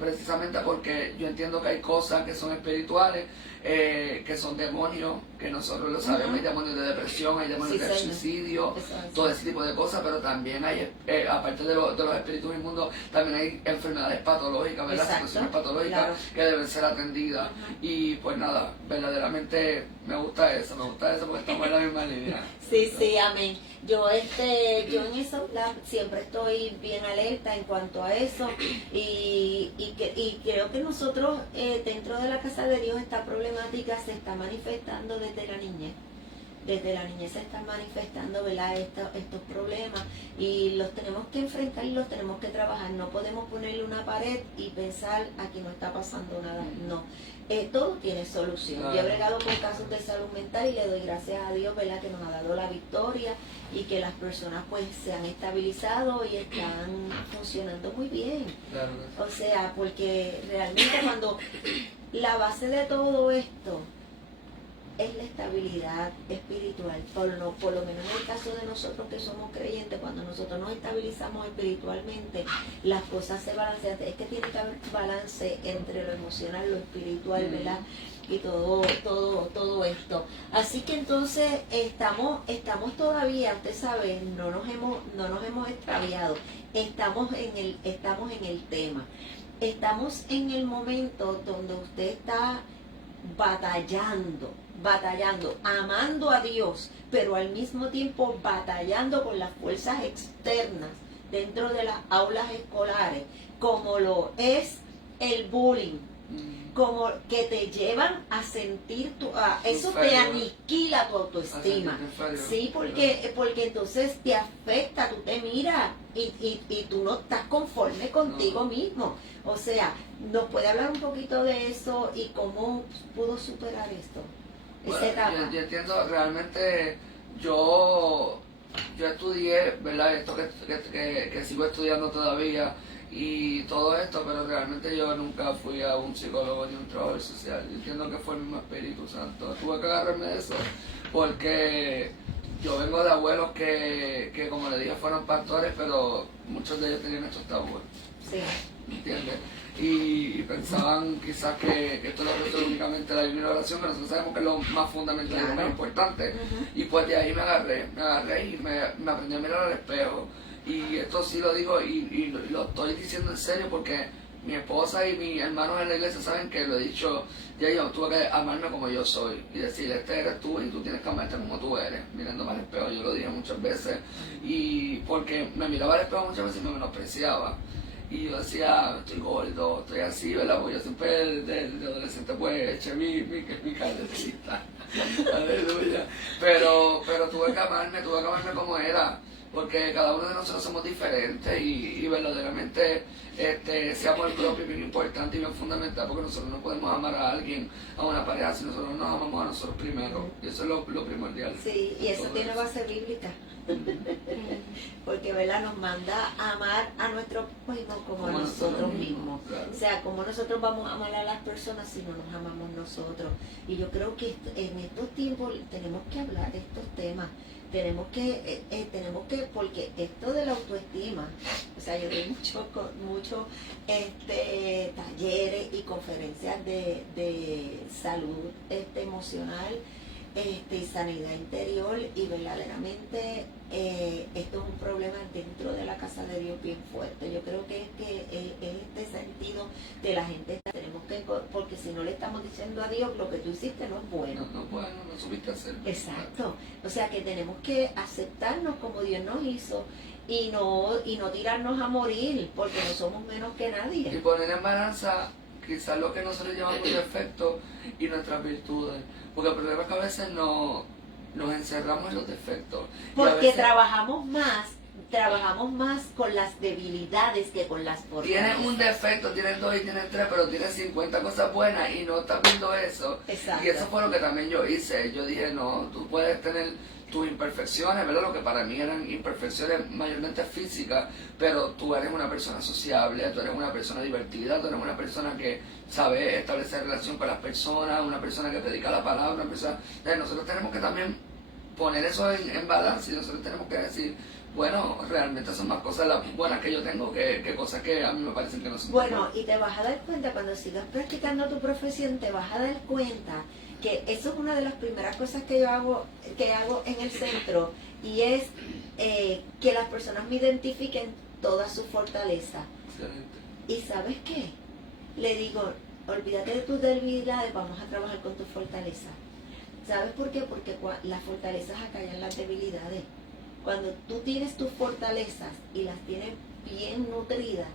precisamente porque yo entiendo que hay cosas que son espirituales, que son demonios, que nosotros lo sabemos. Hay demonios de depresión, hay demonios de suicidio, todo ese tipo de cosas, pero también hay, aparte de los espíritus inmundos, también hay enfermedades patológicas, ¿verdad? Situaciones patológicas que deben ser atendidas. Y pues nada, verdaderamente me gusta eso porque estamos en la misma línea. Sí, amén. Yo en eso siempre estoy bien alerta en cuanto a eso, y creo que nosotros dentro de la casa de Dios esta problemática se está manifestando desde la niñez. Desde la niñez se están manifestando, ¿verdad?, estos problemas, y los tenemos que enfrentar y los tenemos que trabajar. No podemos ponerle una pared y pensar aquí no está pasando nada. No, todo tiene solución. Yo he bregado con casos de salud mental y le doy gracias a Dios, ¿verdad?, que nos ha dado la victoria y que las personas pues se han estabilizado y están funcionando muy bien. Claro. O sea, porque realmente cuando la base de todo esto es la estabilidad espiritual, por lo menos en el caso de nosotros que somos creyentes, cuando nosotros nos estabilizamos espiritualmente, las cosas se balancean. Es que tiene que haber balance entre lo emocional, lo espiritual, ¿verdad?, y todo esto. Así que entonces estamos todavía, usted sabe, no nos hemos extraviado, estamos en el tema, estamos en el momento donde usted está batallando, amando a Dios, pero al mismo tiempo batallando con las fuerzas externas dentro de las aulas escolares, como lo es el bullying, como que te llevan a sentir eso te aniquila tu autoestima. Sí, porque entonces te afecta, tú te miras y tú no estás conforme contigo mismo. O sea, ¿nos puede hablar un poquito de eso y cómo pudo superar esto? Bueno, yo entiendo, realmente yo estudié, ¿verdad?, esto que sigo estudiando todavía y todo esto, pero realmente yo nunca fui a un psicólogo ni un trabajador social. Yo entiendo que fue el mismo Espíritu Santo. Tuve que agarrarme de eso porque yo vengo de abuelos que como le dije, fueron pastores, pero muchos de ellos tenían estos tabúes. Sí. ¿Entiendes? Y pensaban quizás que esto lo resuelve únicamente la divina oración, que nosotros sabemos que es lo más fundamental y lo más importante. Y pues de ahí me agarré y me aprendí a mirar al espejo. Y esto sí lo digo y lo estoy diciendo en serio porque mi esposa y mis hermanos en la iglesia saben que lo he dicho, ya yo tuve que amarme como yo soy y decir, este eres tú y tú tienes que amarte como tú eres, mirándome al espejo. Yo lo dije muchas veces, y porque me miraba al espejo muchas veces y me menospreciaba. Y yo decía, estoy gordo, estoy así, ¿verdad? Porque yo siempre de adolescente pues eché mi carnecita. Aleluya. Pero tuve que amarme como era. Porque cada uno de nosotros somos diferentes y verdaderamente ese amor propio es bien importante y bien fundamental, porque nosotros no podemos amar a alguien, a una pareja, si nosotros nos amamos a nosotros primero. Y eso es lo primordial. Sí, y eso tiene base bíblica. Porque ¿verdad? Nos manda a amar a nuestro prójimo como a nosotros mismos. Claro. O sea, como nosotros vamos a amar a las personas si no nos amamos nosotros. Y yo creo que en estos tiempos tenemos que hablar de estos temas. Tenemos que, porque esto de la autoestima, o sea, yo doy mucho talleres y conferencias de salud emocional y sanidad interior, y verdaderamente esto es un problema dentro de la casa de Dios bien fuerte. Yo creo que es este sentido de la gente, tenemos que, porque si no le estamos diciendo a Dios lo que tú hiciste no es bueno. No supiste hacerlo. Exacto. O sea que tenemos que aceptarnos como Dios nos hizo y no tirarnos a morir porque no somos menos que nadie. Y poner en balanza quizás lo que nosotros llamamos defectos y nuestras virtudes. Porque el problema es que a veces nos encerramos en los defectos. Porque veces trabajamos más con las debilidades que con las fortalezas. tienes un defecto, tienes 2 y tienes 3, pero tienes 50 cosas buenas y no estás viendo eso. Exacto. Y eso fue lo que también yo hice. Yo dije, no, tú puedes tener tus imperfecciones, ¿verdad? Lo que para mí eran imperfecciones mayormente físicas, pero tú eres una persona sociable, tú eres una persona divertida, tú eres una persona que sabe establecer relación con las personas, una persona que predica la palabra, una persona... Nosotros tenemos que también poner eso en balance y nosotros tenemos que decir, bueno, realmente son más cosas las buenas que yo tengo que cosas que a mí me parecen que no son Bueno, buenas. y te vas a dar cuenta, cuando sigas practicando tu profesión, te vas a dar cuenta que eso es una de las primeras cosas que yo hago en el centro, y es que las personas me identifiquen toda su fortaleza. Excelente. ¿Y sabes qué? Le digo, olvídate de tus debilidades, vamos a trabajar con tu fortaleza. ¿Sabes por qué? Porque las fortalezas acallan las debilidades. Cuando tú tienes tus fortalezas y las tienes bien nutridas,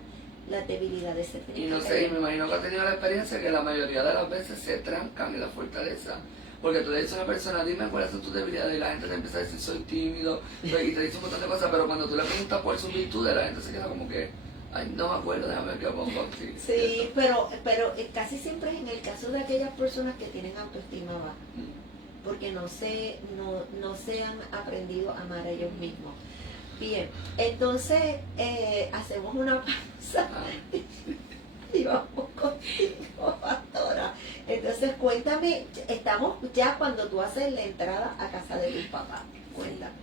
las debilidades se Y no sé, y me imagino que has tenido la experiencia que la mayoría de las veces se trancan en la fortaleza. Porque tú le dices a una persona, dime cuáles son tus debilidades, y la gente te empieza a decir, soy tímido, y te dice un montón de cosas, pero cuando tú le preguntas por sus virtudes, la gente se queda como que, ay, no me acuerdo, déjame ver qué pongo. Sí, pero casi siempre es en el caso de aquellas personas que tienen autoestima baja, porque no se han aprendido a amar a ellos mismos. Bien, entonces hacemos una pausa y vamos contigo, pastora. Entonces cuéntame, estamos ya cuando tú haces la entrada a casa de tu papá. Cuéntame.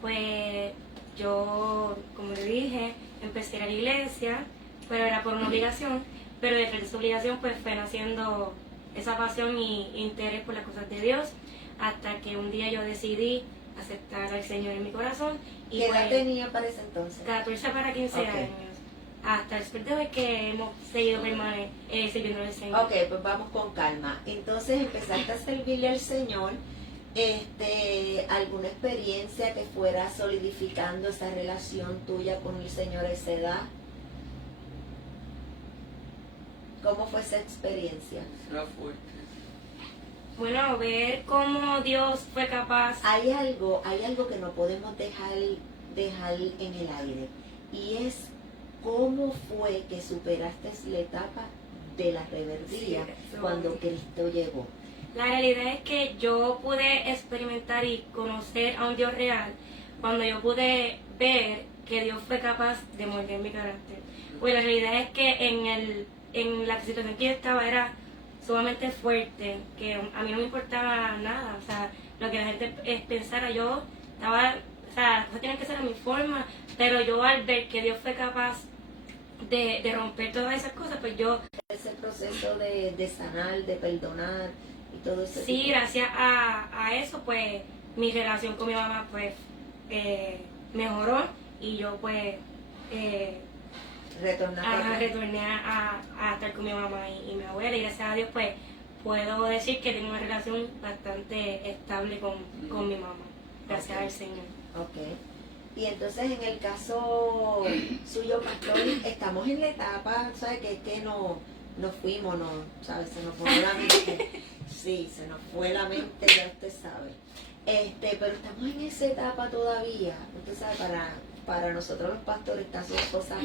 Pues yo, como le dije, empecé a ir a la iglesia, pero era por una obligación, pero detrás de esa obligación pues fue naciendo esa pasión y interés por las cosas de Dios, hasta que un día yo decidí aceptar al Señor en mi corazón. Y ¿Qué edad pues, tenía para ese entonces? 14 para 15 Ok. años, hasta después de hoy que hemos seguido sirviendo al Señor. Ok, pues vamos con calma. Entonces empezaste a servirle al Señor. ¿Alguna experiencia que fuera solidificando esa relación tuya con el Señor a esa edad? ¿Cómo fue esa experiencia? Era fuerte. Bueno, ver cómo Dios fue capaz. Hay algo que no podemos dejar en el aire, y es cómo fue que superaste la etapa de la rebeldía Sí, cuando Cristo llegó. La realidad es que yo pude experimentar y conocer a un Dios real cuando yo pude ver que Dios fue capaz de moldear mi carácter. Pues la realidad es que en la situación que yo estaba era sumamente fuerte, que a mí no me importaba nada, o sea, lo que la gente pensara, yo estaba, o sea, las cosas tienen que ser a mi forma, pero yo al ver que Dios fue capaz de romper todas esas cosas, pues yo... Ese proceso de sanar, de perdonar y todo eso. Sí, gracias a eso, pues, mi relación con mi mamá, pues, mejoró, y yo, pues, retorné a estar con mi mamá y mi abuela, y gracias a Dios pues puedo decir que tengo una relación bastante estable con mi mamá, gracias al Señor. Ok. Y entonces en el caso suyo, pastor, estamos en la etapa, ¿sabes? Que no nos fuimos, no, ¿sabes? Se nos fue la mente. Sí, se nos fue la mente, ya usted sabe. Pero estamos en esa etapa todavía. Usted sabe, para nosotros los pastores estas son cosas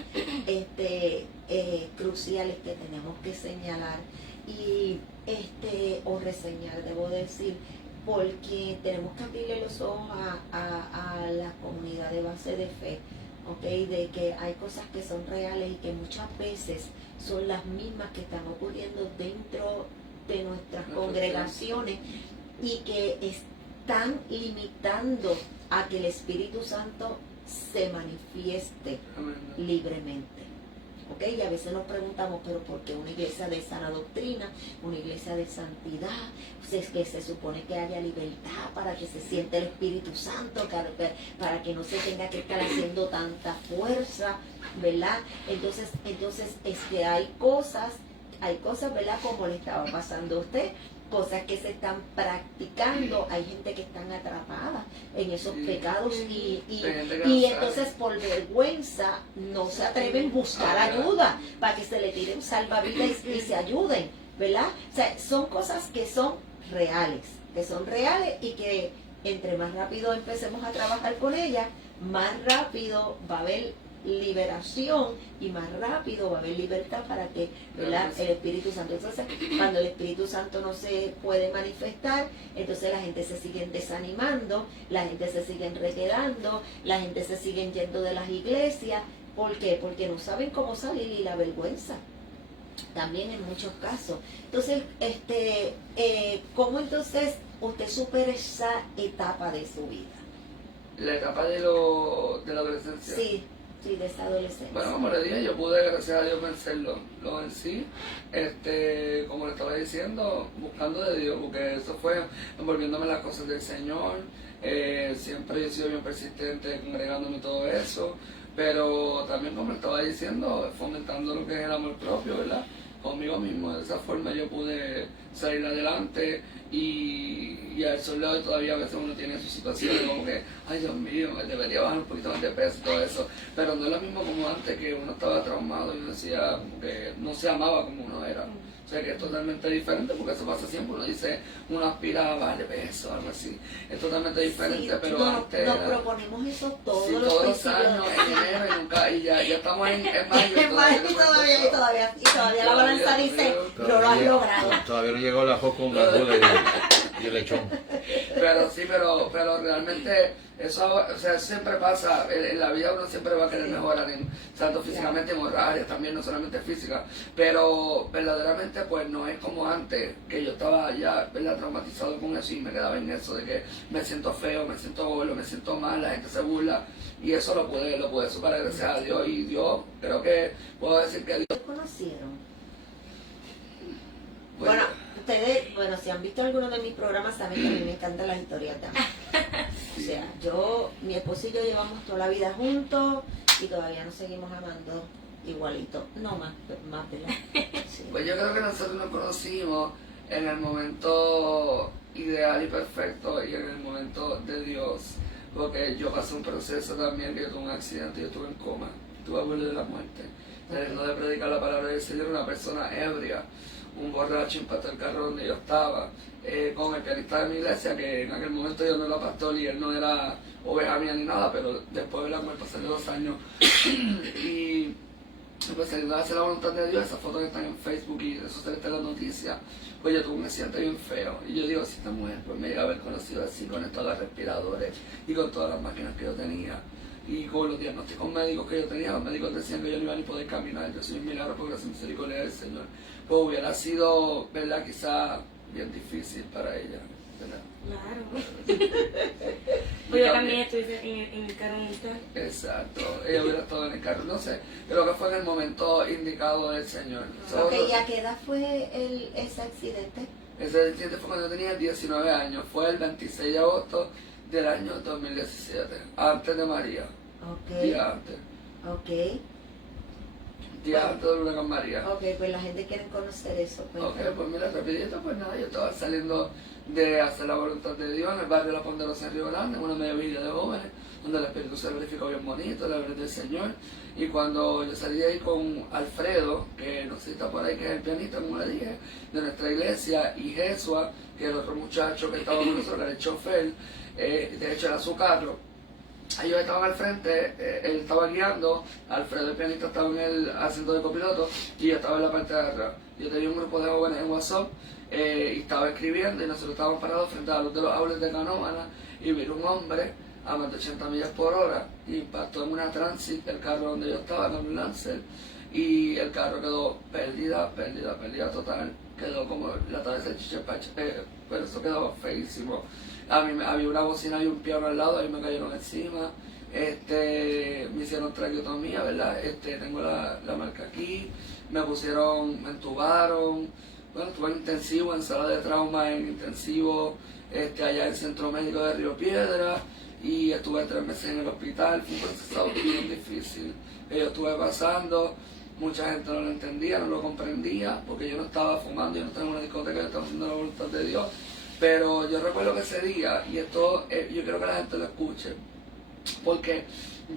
cruciales que tenemos que señalar y o reseñar, debo decir, porque tenemos que abrirle los ojos a la comunidad de base de fe, ¿ok? De que hay cosas que son reales y que muchas veces son las mismas que están ocurriendo dentro de nuestras congregaciones y que están limitando a que el Espíritu Santo se manifieste libremente. ¿Ok? Y a veces nos preguntamos, pero ¿por qué una iglesia de sana doctrina, una iglesia de santidad? Pues es que se supone que haya libertad para que se sienta el Espíritu Santo, para que no se tenga que estar haciendo tanta fuerza, ¿verdad? Entonces es que hay cosas, ¿verdad? Como le estaba pasando a usted, cosas que se están practicando, hay gente que están atrapada en esos pecados y entonces por vergüenza no se atreven a buscar ayuda para que se le tiren salvavidas y se ayuden, ¿verdad? O sea, son cosas que son reales y que entre más rápido empecemos a trabajar con ellas, más rápido va a haber liberación y más rápido va a haber libertad para que, ¿verdad?, el Espíritu Santo. Entonces, cuando el Espíritu Santo no se puede manifestar, entonces la gente se sigue desanimando, la gente se sigue retirando, la gente se sigue yendo de las iglesias. ¿Por qué? Porque no saben cómo salir y la vergüenza también en muchos casos. Entonces, ¿cómo entonces usted supera esa etapa de su vida? La etapa de la adolescencia. Sí, de esa adolescencia. Bueno, como le dije, yo pude, gracias a Dios, vencerlo. Lo vencí, como le estaba diciendo, buscando de Dios, porque eso fue envolviéndome en las cosas del Señor. Siempre he sido bien persistente, congregándome todo eso, pero también, como le estaba diciendo, fomentando lo que es el amor propio, ¿verdad? Conmigo mismo. De esa forma yo pude salir adelante y a eso lado todavía a veces uno tiene sus situaciones como que, ay Dios mío, debería bajar un poquito más de peso y todo eso, pero no es lo mismo como antes, que uno estaba traumado y uno decía como que no se amaba como uno era. O sea que es totalmente diferente, porque eso pasa siempre, uno dice, uno aspira a bajar de peso, algo así, es totalmente diferente, sí, pero antes nos proponemos eso todos los años, en enero y ya estamos en mayo. y todavía la balanza dice, no lo has logrado. Todavía no llegó la foco con la y el lechón. Pero sí, pero realmente eso, o sea, siempre pasa, en la vida uno siempre va a querer mejorar, tanto físicamente como en áreas también, no solamente física, pero verdaderamente pues no es como antes, que yo estaba ya, ¿verdad?, traumatizado con eso y me quedaba en eso de que me siento feo, me siento gordo, me siento mal, la gente se burla, y eso lo pude superar gracias a Dios, y Dios, creo que puedo decir que Dios... ¿Te conocieron? Bueno, ustedes, si han visto alguno de mis programas, saben que a mí me encantan las historias de amor. O sea, mi esposo y yo llevamos toda la vida juntos y todavía nos seguimos amando igualito. No más, ¿verdad? Sí. Pues yo creo que nosotros nos conocimos en el momento ideal y perfecto y en el momento de Dios. Porque yo pasé un proceso también, que yo tuve un accidente, yo estuve en coma, estuve al borde de la muerte. Teniendo de predicar la palabra del Señor, una persona ebria, un borracho impactó el carro donde yo estaba, con el pianista de mi iglesia, que en aquel momento yo no era pastor y él no era oveja mía ni nada, pero después de la muerte pasé 2 años y pues saliendo a hacer la voluntad de Dios, esas fotos que están en Facebook y eso se le está en las noticias, pues yo tuve un accidente bien feo y yo digo, si esta mujer pues me llega a haber conocido así, con todos los respiradores y con todas las máquinas que yo tenía y con los diagnósticos médicos que yo tenía, los médicos decían que yo no iba ni poder caminar, yo soy un milagro por gracia y misericordia del Señor, pues hubiera sido, ¿verdad?, quizá bien difícil para ella, ¿verdad? Claro. Pues yo también estuve en el carro militar. Exacto, ella hubiera estado en el carro, no sé, creo que fue en el momento indicado del Señor. Ok, ¿y a qué edad fue ese accidente? Ese accidente fue cuando yo tenía 19 años, fue el 26 de agosto del año 2017, antes de María. Ok. Día antes. Ok. días antes del huracán María. Ok, pues la gente quiere conocer eso. Ok, pues mira, rapidito, pues nada, yo estaba saliendo de hacer la voluntad de Dios en el barrio La Ponderosa en Río Grande, en una media vida de jóvenes, donde el Espíritu se verificó bien bonito, la verdad del Señor. Y cuando yo salí de ahí con Alfredo, que no sé si está por ahí, que es el pianista, como le dije, de nuestra iglesia, y Jesua, que es el otro muchacho que estaba con nosotros, que era el chofer, de hecho era su carro. Ellos estaban al frente, él estaba guiando, Alfredo el pianista estaba en el asiento de copiloto y yo estaba en la parte de atrás. Yo tenía un grupo de jóvenes en WhatsApp y estaba escribiendo y nosotros estábamos parados frente a los de los outlets de Canóvana y vino un hombre a más de 80 millas por hora y impactó en una Transit, el carro donde yo estaba, en un Lancer, y el carro quedó pérdida total, quedó como la cabeza de chichepacha, pero eso quedó feísimo. A mí había una bocina y un piano al lado, ahí me cayeron encima, me hicieron traqueotomía, ¿verdad? Tengo la marca aquí, me entubaron, bueno, estuve en intensivo, en sala de trauma, en intensivo, allá en el Centro Médico de Río Piedra, y estuve 3 meses en el hospital, fue un proceso bien difícil que yo estuve pasando. Mucha gente no lo entendía, no lo comprendía, porque yo no estaba fumando, yo no estaba en una discoteca, yo estaba haciendo la voluntad de Dios. Pero yo recuerdo que ese día, y esto yo quiero que la gente lo escuche, porque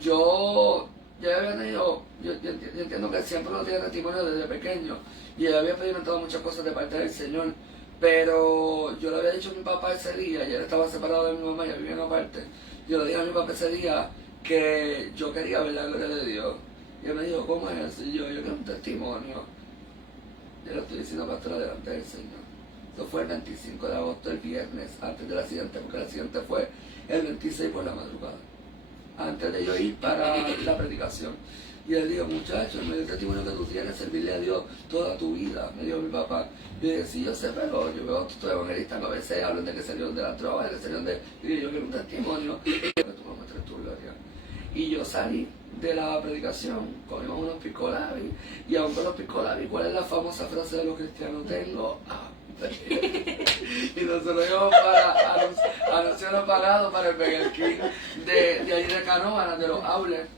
yo había tenido, yo entiendo que siempre uno tiene testimonio desde pequeño, y yo había experimentado muchas cosas de parte del Señor, pero yo le había dicho a mi papá ese día, y él estaba separado de mi mamá, y vivía en aparte, yo le dije a mi papá ese día que yo quería ver la gloria de Dios. Y él me dijo, ¿cómo es eso? Y yo quiero un testimonio. Yo lo estoy diciendo, pastora, delante del Señor. Eso fue el 25 de agosto, el viernes, antes del accidente, porque el accidente fue el 26 por la madrugada, antes de yo ir para la predicación. Y él dijo, muchacho, el medio testimonio que tú tienes, servirle a Dios toda tu vida, me dijo mi papá. Y yo dije, sí, yo sé, pero yo veo que tú eres evangelista, a veces hablan de que salieron de las drogas, que salieron de... Y yo quiero un testimonio, que tú me muestres tu gloria. Y yo salí de la predicación, comimos unos piscolabis, y aún con los piscolabis, ¿cuál es la famosa frase de los cristianos? Tengo hambre. Y nosotros íbamos para anunciar pagado para el Burger King de allí de Canóvana, de los outlets,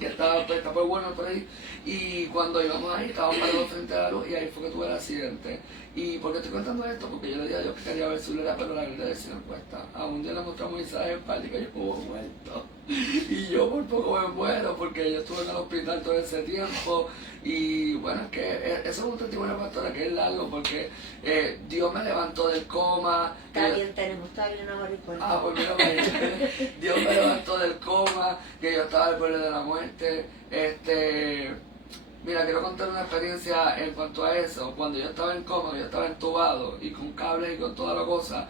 que está pues bueno por ahí. Y cuando íbamos ahí, estábamos parados frente a la luz y ahí fue que tuve el accidente. ¿Y por qué estoy contando esto? Porque yo le dije a Dios que quería ver su gloria, pero la gloria del Señor cuesta. A un día le mostramos Isaías en parte que yo como muerto. Y yo por poco me muero porque yo estuve en el hospital todo ese tiempo. Y bueno, es que eso es un testimonio, pastora, que es largo porque Dios me levantó del coma. Está bien, tenemos todavía una hora y cuarto. Ah, pues mira, Dios me levantó del coma, que yo estaba al borde de la muerte. Mira, quiero contar una experiencia en cuanto a eso. Cuando yo estaba en coma, yo estaba entubado y con cables y con toda la cosa,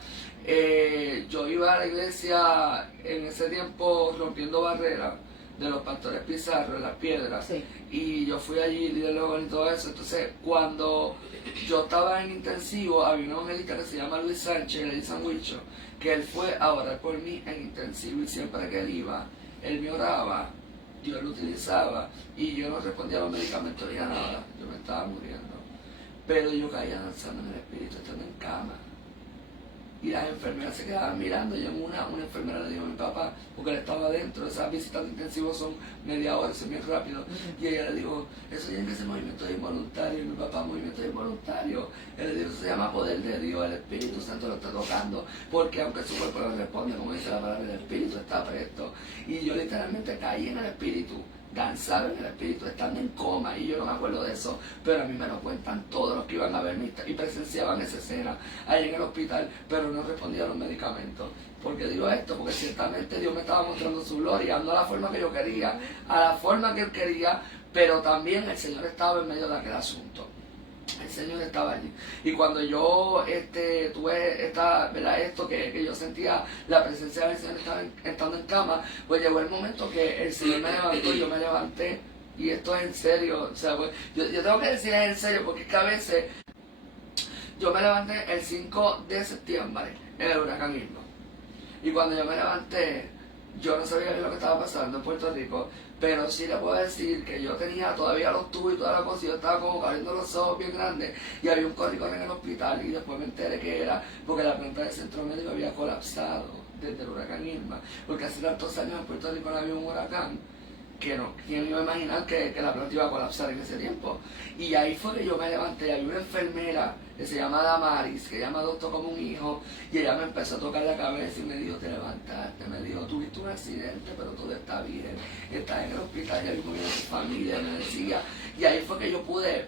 yo iba a la iglesia en ese tiempo rompiendo barreras de los pastores Pizarro en Las Piedras. Sí. Y yo fui allí, líder joven y todo eso. Entonces, cuando yo estaba en intensivo, había un evangelista que se llama Luis Sánchez, el Sandwicho, que él fue a orar por mí en intensivo y siempre que él iba, él me oraba. Yo lo utilizaba y yo no respondía a los medicamentos ni a nada, yo me estaba muriendo. Pero yo caía danzando en el espíritu, estando en cama. Y las enfermeras se quedaban mirando. Y una enfermera le dijo a mi papá, porque él estaba adentro, esas visitas intensivas son media hora, son bien rápido. Y ella le dijo, eso tiene que ser movimiento involuntario. Y mi papá, movimiento involuntario. Él le dijo, eso se llama poder de Dios, el Espíritu Santo lo está tocando. Porque aunque su cuerpo no responde, como dice la palabra, el Espíritu está presto. Y yo literalmente caí en el Espíritu, cansado en el espíritu, estando en coma, y yo no me acuerdo de eso, pero a mí me lo cuentan todos los que iban a verme y presenciaban esa escena ahí en el hospital, pero no respondía a los medicamentos. ¿Por qué digo esto? Porque ciertamente Dios me estaba mostrando su gloria, no a la forma que yo quería, a la forma que Él quería, pero también el Señor estaba en medio de aquel asunto. El Señor estaba allí. Y cuando yo tuve esto que yo sentía la presencia del Señor estando en cama, pues llegó el momento que el Señor me levantó y yo me levanté. Y esto es en serio. O sea, pues, yo tengo que decir es en serio porque es que a veces yo me levanté el 5 de septiembre en el huracán Irma. Y cuando yo me levanté, yo no sabía bien lo que estaba pasando en Puerto Rico. Pero sí le puedo decir que yo tenía todavía los tubos y toda la cosa, y yo estaba como abriendo los ojos bien grandes, y había un corre-corre en el hospital, y después me enteré que era porque la planta del centro médico había colapsado desde el huracán Irma, porque hace tantos años en Puerto Rico no había un huracán, que no, ¿quién iba a imaginar que la planta iba a colapsar en ese tiempo? Y ahí fue que yo me levanté, había una enfermera que se llama Damaris, que ella me adoptó como un hijo, y ella me empezó a tocar la cabeza y me dijo, te levantaste, me dijo, tuviste un accidente, pero todo está bien, estás en el hospital, ya mismo viene tu familia, me decía, y ahí fue que yo pude,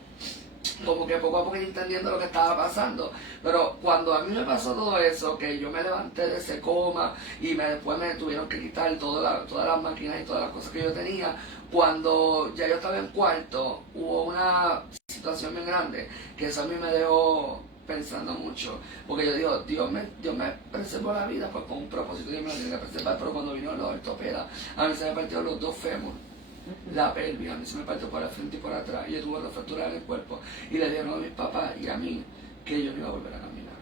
como que poco a poco ir entendiendo lo que estaba pasando. Pero cuando a mí me pasó todo eso, que yo me levanté de ese coma y después me tuvieron que quitar todas las máquinas y todas las cosas que yo tenía, cuando ya yo estaba en cuarto, hubo una situación bien grande, que eso a mí me dejó pensando mucho, porque yo digo, Dios me preservó la vida pues con un propósito, Dios me la tiene que preservar, pero cuando vino los ortopedas, a mí se me partieron los dos fémur, la pelvis, a mí se me partió por la frente y por atrás, y yo tuve una fractura en el cuerpo, y le dijeron a mis papás y a mí que yo no iba a volver a caminar,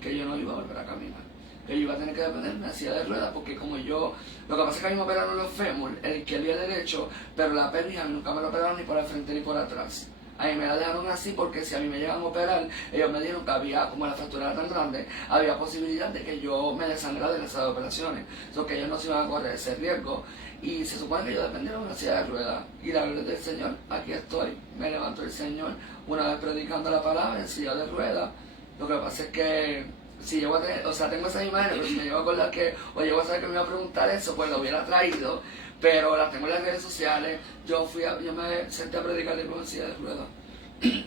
que yo no iba a volver a caminar, que yo iba a tener que depender de una silla de ruedas, porque como yo, lo que pasa es que a mí me operaron los fémur, el izquierdo y el derecho, pero la pelvis a mí nunca me lo operaron ni por la frente ni por atrás. A mí me la dejaron así porque si a mí me llegan a operar, ellos me dijeron que había, como la fractura era tan grande, había posibilidad de que yo me desangrara de esas operaciones. O que ellos no se iban a correr ese riesgo. Y se supone que yo dependía de una silla de ruedas. Y la gloria del Señor, aquí estoy. Me levantó el Señor una vez predicando la palabra en silla de ruedas. Lo que pasa es que si llego a tener, o sea, tengo esas imágenes, pero si me llego a acordar que, o llego a saber que me iba a preguntar eso, pues lo hubiera traído. Pero las tengo en las redes sociales. Yo me senté a predicar en silla de ruedas.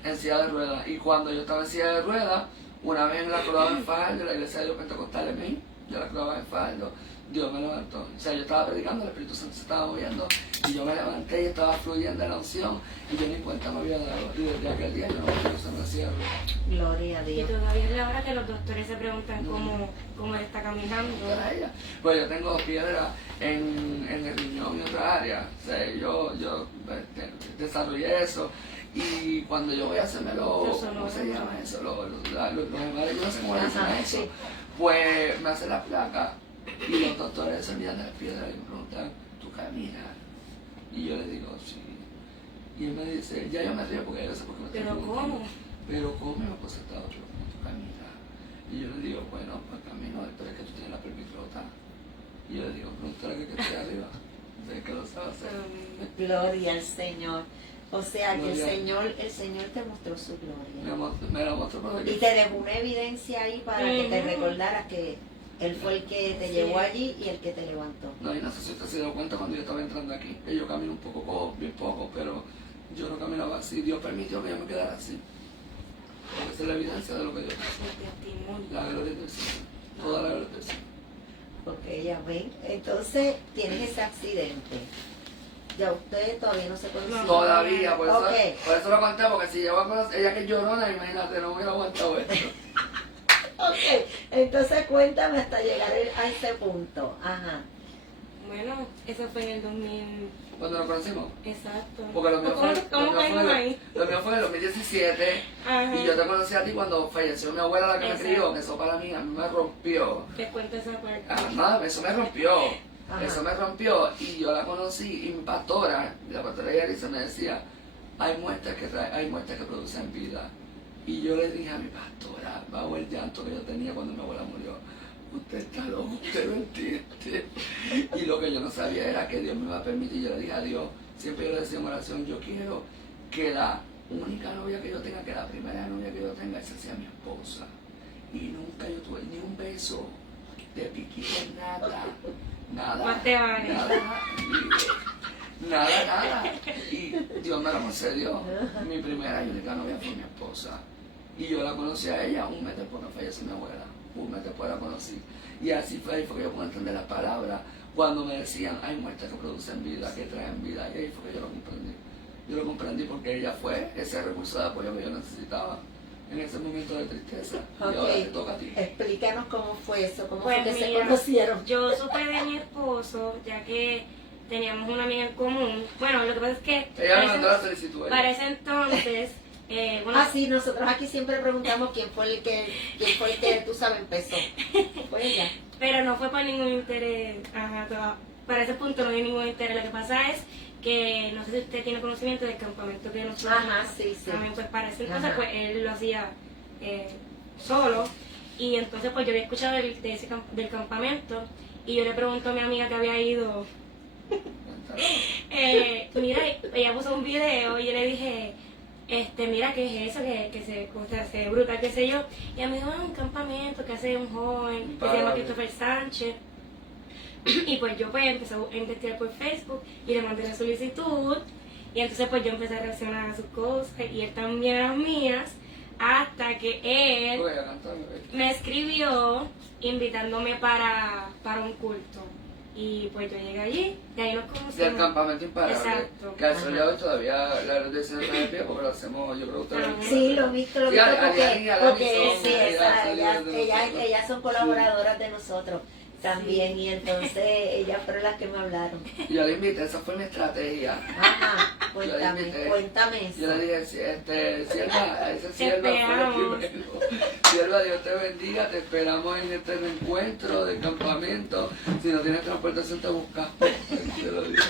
En silla de ruedas. Y cuando yo estaba en silla de ruedas, una vez en la Cruz en Fajardo, la iglesia de Dios Pentecostal en mí, de la Cruz en Fajardo, Dios me levantó. O sea, yo estaba predicando, el Espíritu Santo se estaba moviendo, y yo me levanté y estaba fluyendo en la unción, y yo ni cuenta me había dado. Y desde aquel día yo no me puse en la silla de ruedas. Gloria a Y Dios. todavía es la hora que los doctores se preguntan cómo él está caminando. Para ella. Pues yo tengo piedra en el riñón y otra área. O sea, yo desarrollé eso. Y cuando yo voy a hacerme ¿cómo se llama eso? Los animales, yo no sé cómo le dicen a eso. Sí. Pues me hacen la placa y los doctores se olvidan de las piedras y me preguntan, ¿tú caminas? Y yo le digo, sí. Y él me dice, ya yo me río porque yo sé por qué me estoy ¿Pero preguntando. cómo? Pero ¿cómo me ha pasado otro? ¿Cómo tú caminas? Y yo le digo, bueno, pues camino, pero es que tú tienes la pelvis rota. Y yo le digo, pregúntale que estoy arriba. Sé que lo sabe hacer. Gloria al Señor. O sea que Gloria. el Señor te mostró su gloria. Me la mostró por Y te dejó una evidencia ahí para que te recordaras que Él fue el que te llevó allí y el que te levantó. No, y no sé si usted se dio cuenta cuando yo estaba entrando aquí, que yo camino un poco, bien poco, pero yo no caminaba así. Dios permitió que yo me quedara así. Porque esa es la evidencia de lo que Dios hizo. El testimonio. La gloria del Señor. Toda la gloria del Señor. Porque ya ven, entonces tienes ese accidente. Ya usted todavía no se conoce. Todavía, por eso, Ok. por eso lo conté, porque si llego a conocer, ella que es llorona, imagínate, no hubiera aguantado esto. Ok, entonces cuéntame hasta llegar a ese punto. Ajá. Bueno, eso fue en el 2000. Cuando nos conocimos. Exacto. Porque lo mío fue, ¿Cómo caímos ahí? lo mío fue en el 2017 Ajá. y yo te conocí a ti cuando falleció mi abuela, la que me Exacto. crió, que eso para mí a mí me rompió. Te cuento esa parte. Ajá, eso me rompió. Ajá. Eso me rompió y yo la conocí y mi pastora, la pastora Yarisa me decía, hay muertes que producen vida. Y yo le dije a mi pastora, bajo el llanto que yo tenía cuando mi abuela murió, usted está loco, usted no entiende. Y lo que yo no sabía era que Dios me iba a permitir. Yo le dije a Dios, siempre yo le decía en oración, yo quiero que la única novia que yo tenga, que la primera novia que yo tenga, esa sea mi esposa. Y nunca yo tuve ni un beso de piquito, nada. Nada. Más te vale. Nada. Y Dios me lo concedió. Mi primera y única novia fue mi esposa. Y yo la conocí a ella un mes después que falleció mi abuela. Un mes después la conocí. Y así fue, ahí fue que yo pude entender las palabras. Cuando me decían, hay muertes que producen vida, que traen vida. Y ahí fue que yo lo comprendí. Yo lo comprendí porque ella fue ese recurso de apoyo que yo necesitaba en ese momento de tristeza. Ok. Y ahora te toca a ti. Explícanos cómo fue eso, cómo Pues fue que se mira, conocieron. yo supe de mi esposo, ya que teníamos una amiga en común. Bueno, lo que pasa es que Ella me mandó la solicitud. para ese entonces, bueno, Ah, sí, nosotros aquí siempre preguntamos quién fue el que tú sabes empezó. Fue ella. pero no fue por ningún interés. Ajá, para ese punto no hay ningún interés. Lo que pasa es que no sé si usted tiene conocimiento del campamento que nosotros Ajá, sí. también, pues para ese entonces Ajá. pues él lo hacía solo, y entonces pues yo había escuchado del campamento y yo le pregunto a mi amiga que había ido Mira, ella puso un video y yo le dije, mira, ¿qué es eso? Se ve brutal, qué sé yo. Y ella me dijo, un campamento que hace un joven que se llama Christopher Sánchez. Y pues yo pues empecé a investigar por Facebook y le mandé la solicitud. Y entonces pues yo empecé a reaccionar a sus cosas y él también a las mías. Hasta que él me escribió invitándome para un culto. Y pues yo llegué allí y ahí nos conocimos. Del campamento imparable. Exacto. Que al sol de hoy todavía la iglesia no está de pie porque lo hacemos, yo creo que ustedes. Sí, lo he visto Sí, porque sí, nosotros. ellas son colaboradoras de nosotros también, y entonces ellas fueron las que me hablaron. Yo le invité, esa fue mi estrategia. Ajá, Yo le invité. cuéntame eso. Yo le dije, sierva, ese sierva fue el primero. Sierva, Dios te bendiga, te esperamos en este reencuentro del campamento. Si no tienes transportación, te buscas. Yo lo dije.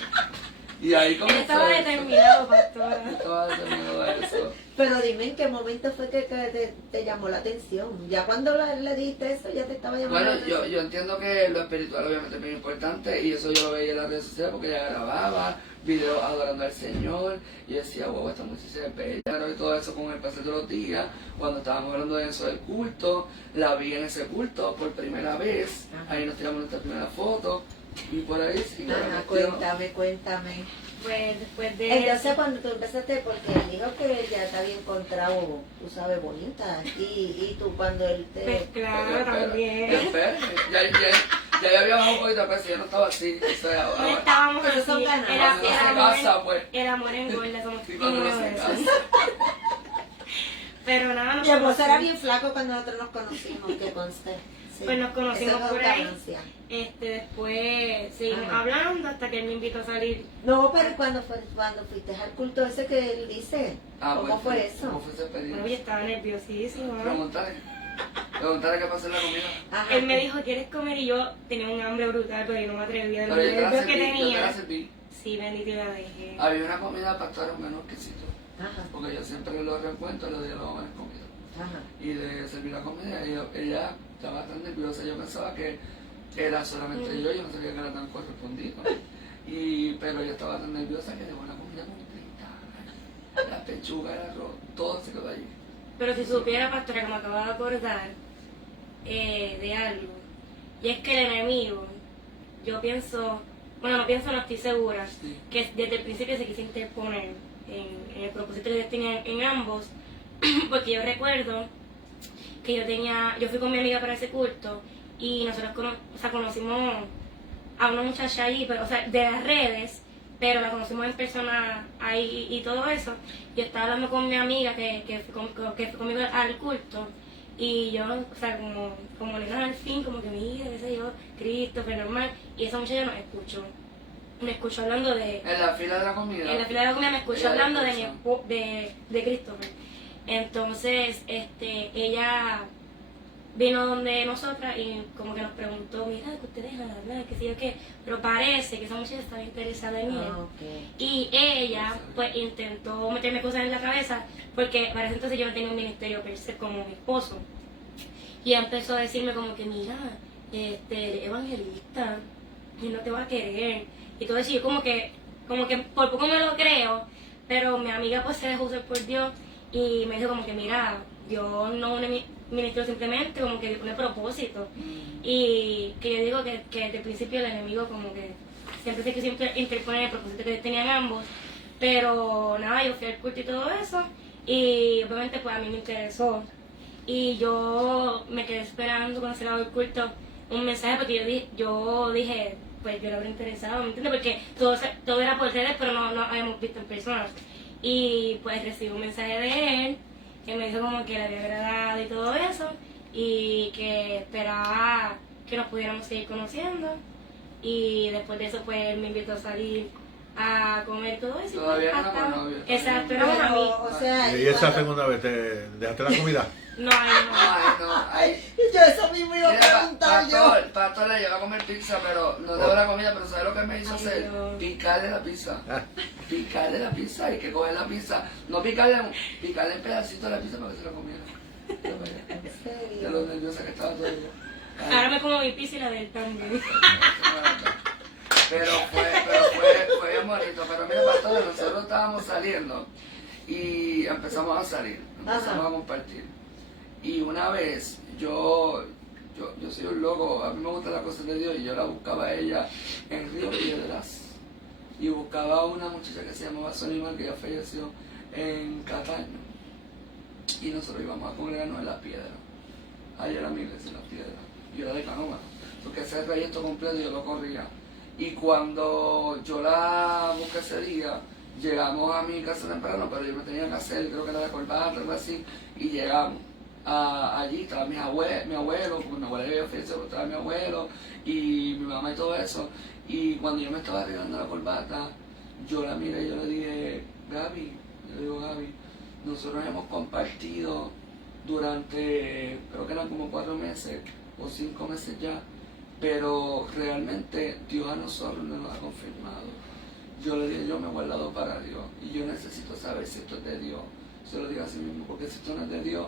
Y ahí comenzó. Estaba determinado, pastora. Estaba determinado a eso. Pero dime en qué momento fue que te llamó la atención. Ya cuando le dijiste eso, ya te estaba llamando la Bueno, atención. yo entiendo que lo espiritual obviamente es muy importante y eso yo lo veía en las redes sociales porque ella grababa videos adorando al Señor y decía, wow, esta muchacha es bella. Pero y todo eso con el pasar de los días, cuando estábamos hablando de eso del culto, la vi en ese culto por primera vez, Ajá. ahí nos tiramos nuestra primera foto y por ahí sí. Ajá, cuéntame. Pues después de Entonces cuando tú empezaste, porque él dijo que ya te había encontrado, tú sabes, bonita, y tú cuando él pues te... claro, también. Ya había bajado un poquito de peso, yo no estaba así. O sea, No estábamos Esos son así. ganas. Cuando uno se casa, pues. El amor engorda, somos Y cuando uno uno de se esos. casa. Pero nada, nos Mi esposo era conocimos. bien flaco cuando nosotros nos conocimos, que conste. Sí. Pues nos conocimos Esa es por otra ahí. ganancia. Después seguimos Ajá. hablando hasta que él me invitó a salir. No, pero cuando fuiste al culto ese que él dice, ¿cómo fue eso? ¿Cómo fue esa Bueno, yo experiencia? estaba nerviosísima. Preguntale qué pasó en la comida. Ajá. Él me dijo, ¿quieres comer? Y yo tenía un hambre brutal, pero yo no me atrevía de los Pero yo te la nervios que serví, yo te la tenía. serví. Sí, bendito, y la dejé. Había una comida pastora, un menú exquisito. Ajá, Porque yo siempre los reencuentro los días de la comida. ajá. Y le serví la comida y ella estaba tan nerviosa. Yo pensaba que era solamente yo no sabía que era tan correspondido. Pero ella estaba tan nerviosa que dejó la comida completa. La pechuga, el arroz, todo se quedó allí. Pero si supiera, pastora, que me acabo de acordar de algo. Y es que el enemigo, yo pienso, bueno, no pienso, no estoy segura, Sí. que desde el principio se quiso interponer en el propósito que Dios tenía en ambos, porque yo recuerdo que yo fui con mi amiga para ese culto y nosotros conocimos a una muchacha allí, pero, o sea, de las redes, pero la conocimos en persona ahí y todo eso. Yo estaba hablando con mi amiga que fue conmigo al culto y yo, o sea, como le dije al fin, como que mira, qué sé yo, Cristo, fue normal, y esa muchacha nos escuchó. Me escuchó hablando de... En la fila de la comida. En la fila de la comida me escuchó Ella hablando de, escuchó. de Christopher. Entonces, ella vino donde nosotras y como que nos preguntó, mira, que ustedes hablan, qué sé yo qué, pero parece que esa muchacha estaba interesada en él. Ah, ok. Y ella, pues, intentó meterme cosas en la cabeza, porque para ese entonces yo no tenía un ministerio per se como mi esposo. Y ella empezó a decirme como que, mira, eres evangelista, y no te va a querer. Y todo eso, y yo como que por poco me lo creo, pero mi amiga pues se dejó usar por Dios y me dijo como que, mira, Dios no une mi ministerio simplemente, como que pone propósito. Y que yo digo que desde el principio el enemigo como que siempre interpone el propósito que tenían ambos. Pero nada, yo fui al culto y todo eso, y obviamente pues a mí me interesó. Y yo me quedé esperando cuando se acabó el culto un mensaje, porque yo dije, pues yo lo habría interesado, ¿me entiendes? Porque todo era por redes, pero no habíamos visto en persona. Y pues recibí un mensaje de él, que me dijo como que le había agradado y todo eso, y que esperaba que nos pudiéramos seguir conociendo. Y después de eso pues él me invitó a salir a comer todo eso. Todavía pues, no hasta- éramos novios. Exacto, éramos Pero, amigos. o sea, Y esa cuando- segunda vez, ¿te dejaste la comida? No, ay, no. Ay, no, ay. Yo eso mismo iba a Mira, preguntar yo. Pastor le lleva a comer pizza, pero no debo la comida, pero ¿sabes lo que me hizo Ay, hacer? Dios. Picarle la pizza. Ah. Picarle la pizza, hay que coger la pizza. No picarle en pedacitos la pizza para que se la comiera. ¿En De serio? lo nerviosa que estaba todo ella. Ay, Ahora me como mi pizza y la de él también. Pero fue bien bonito. Pero mira, pastor, nosotros estábamos saliendo y empezamos a salir, empezamos a compartir. Y una vez yo soy un loco, a mí me gusta la cosa de Dios y yo la buscaba a ella en Río Piedras. Y buscaba a una muchacha que se llamaba Solimar, que ya falleció en Cataño. Y nosotros íbamos a congregarnos en Las Piedras. Ahí era mi iglesia en Las Piedras. Yo era de Canóvana, porque ese trayecto completo yo lo corría. Y cuando yo la busqué ese día, llegamos a mi casa temprano, pero yo me tenía que hacer, creo que era de corbata, algo así, y llegamos. Allí estaba mi abuelo, porque mi abuela había fallecido, pero estaba mi abuelo y mi mamá y todo eso. Y cuando yo me estaba arreglando la corbata, yo la miré y yo le dije, Gaby, yo le digo, Gaby, nosotros hemos compartido durante, creo que eran como 4 meses o 5 meses ya, pero realmente Dios a nosotros nos lo ha confirmado. Yo le dije, yo me he guardado para Dios y yo necesito saber si esto es de Dios. Se lo digo así mismo, porque si esto no es de Dios,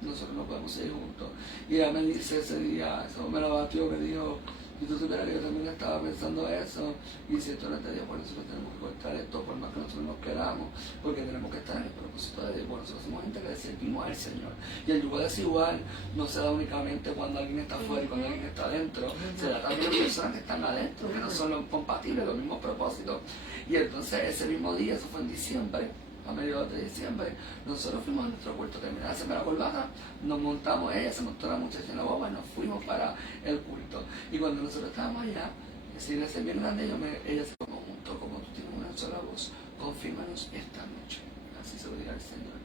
nosotros no podemos seguir juntos. Y ella me dice ese día, eso me lo batió, me dijo, y tú supieras que yo también estaba pensando eso, y si esto no es de Dios, pues nosotros tenemos que cortar esto, por más que nosotros nos queramos, porque tenemos que estar en el propósito de Dios. Bueno, nosotros somos gente que le servimos al Señor. Y el yugo desigual no se da únicamente cuando alguien está afuera y cuando alguien está adentro, se da también en personas que están adentro, que no son los compatibles, los mismos propósitos. Y entonces ese mismo día, eso fue en diciembre, a mediados de diciembre, nosotros fuimos a nuestro culto, terminamos de hacerme la corbata, nos montamos, ella se montó la muchacha en la boba y nos fuimos para el culto. Y cuando nosotros estábamos allá, si le hace bien grande, ella se preguntó, como tú tienes una sola voz, confírmanos esta noche. Así se lo dirá el Señor.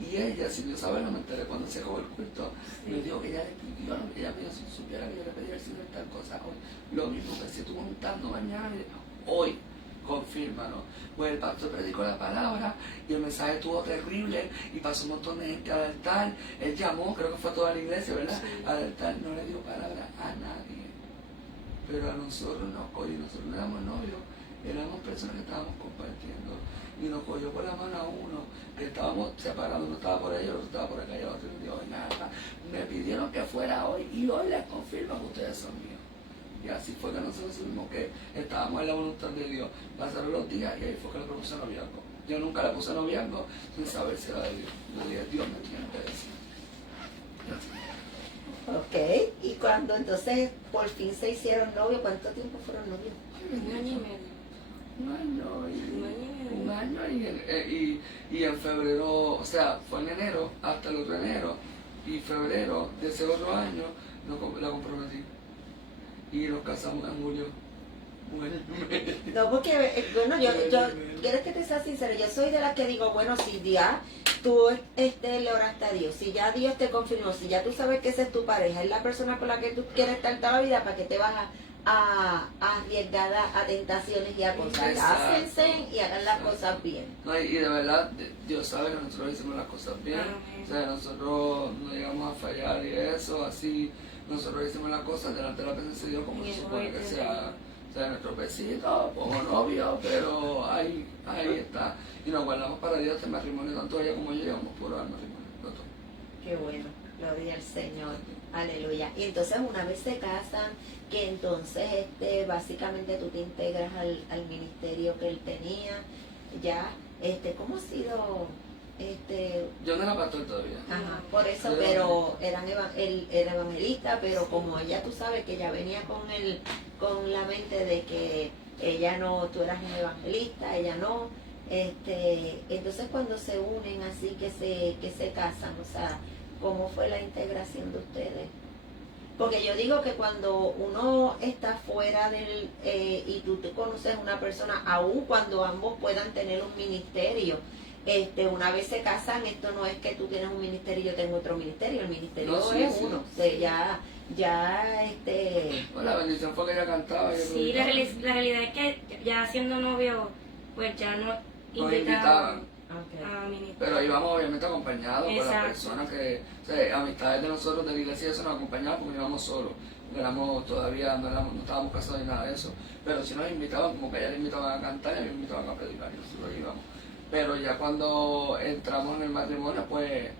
Y ella, si Dios sabe, no me enteré cuando se acabó el culto, me dijo que ella le pidió, ella me dijo, si supiera que yo le pedí al Señor tal cosa hoy, lo mismo que si estuvo montando mañana, hoy, confírmalo. Pues el pastor predicó la palabra y el mensaje estuvo terrible y pasó un montón de gente al altar. Él llamó, creo que fue a toda la iglesia, ¿verdad? Sí. Al altar no le dio palabra a nadie. Pero a nosotros no, oye, nosotros no éramos novios, éramos personas que estábamos compartiendo. Y nos cogió por la mano a uno, que estábamos separados, uno estaba por allá, otro estaba por acá, y el otro no dijo nada. Me pidieron que fuera hoy y hoy les confirmo que ustedes son míos. Y así fue que nosotros supimos que estábamos en la voluntad de Dios. Pasaron los días y ahí fue que le propuse noviazgo. Yo nunca le puse noviazgo sin saber si era de Dios. Yo dije, Dios me tiene que decir. Ok, y cuando entonces por fin se hicieron novios, ¿cuánto tiempo fueron novios? 1 año y medio. Un año y en febrero, o sea, fue en enero, hasta el otro enero, y febrero de ese otro año la comprometí. Y nos casamos en julio. No, porque, bueno, yo ¿quieres que te sea sincero? Yo soy de las que digo, bueno, si ya tú le oraste a Dios, si ya Dios te confirmó, si ya tú sabes que esa es tu pareja, es la persona con la que tú quieres estar toda la vida, ¿para qué te vas a arriesgar a tentaciones y a cosas? Hácense y hagan las cosas bien. No, y de verdad, Dios sabe que nosotros hicimos las cosas bien. O sea, nosotros no llegamos a fallar y eso, así. Nosotros hicimos las cosas delante de la presencia de Dios como se supone que sea. O sea, nuestro besito, como novio, pero ahí está. Y nos guardamos para Dios este matrimonio, tanto ella como yo llegamos puro al matrimonio. Qué bueno, gloria al Señor, aleluya. Y entonces una vez se casan, que entonces básicamente tú te integras al ministerio que él tenía, ya, ¿cómo ha sido? Yo no era pastor todavía. Ajá, por eso, pero él era evangelista, pero como ella, tú sabes que ella venía con la mente de que ella no, tú eras un evangelista, ella no, entonces cuando se unen así que se casan, o sea, ¿cómo fue la integración de ustedes? Porque yo digo que cuando uno está fuera y tú te conoces una persona, aun cuando ambos puedan tener un ministerio, una vez se casan, esto no es que tú tienes un ministerio y yo tengo otro ministerio, el ministerio no, sí, es sí, uno, sí. O sea, Bueno, la bendición fue que ella cantaba. Sí, la realidad es que ya siendo novio, pues ya no invitaban a ministerio. Pero íbamos obviamente acompañados por Exacto. las personas que, o sea, amistades de nosotros de la iglesia, eso nos acompañaban porque íbamos solos. Éramos todavía, no estábamos casados ni nada de eso. Pero si nos invitaban, como que a ella le invitaban a cantar y a mí me invitaban a predicar y nosotros íbamos. Pero ya cuando entramos en el matrimonio, pues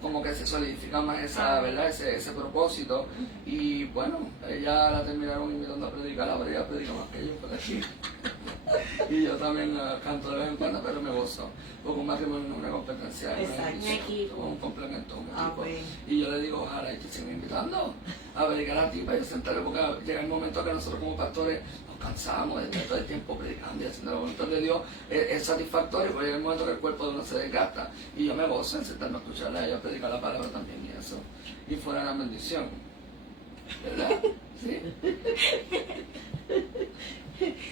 como que se solidifica más esa, ¿verdad? Ese propósito. Y bueno, ella la terminaron invitando a predicar, pero ella predica más que yo por aquí. Y yo también canto de vez en cuando, pero me gozo. Porque un matrimonio no es una competencia, es Exacto. Un equipo. un complemento, un Ah, equipo. bueno. Y yo le digo, ojalá y te sigan invitando a predicar a ti para yo sentarle, porque llega el momento que nosotros como pastores nos cansamos de estar todo el tiempo predicando y haciendo la voluntad de Dios. Es satisfactorio, porque llega el momento que el cuerpo de uno se desgasta. Y yo me gozo en sentarme a escucharle a ella predicar la palabra también y eso. Y fuera una bendición. ¿Verdad? Sí.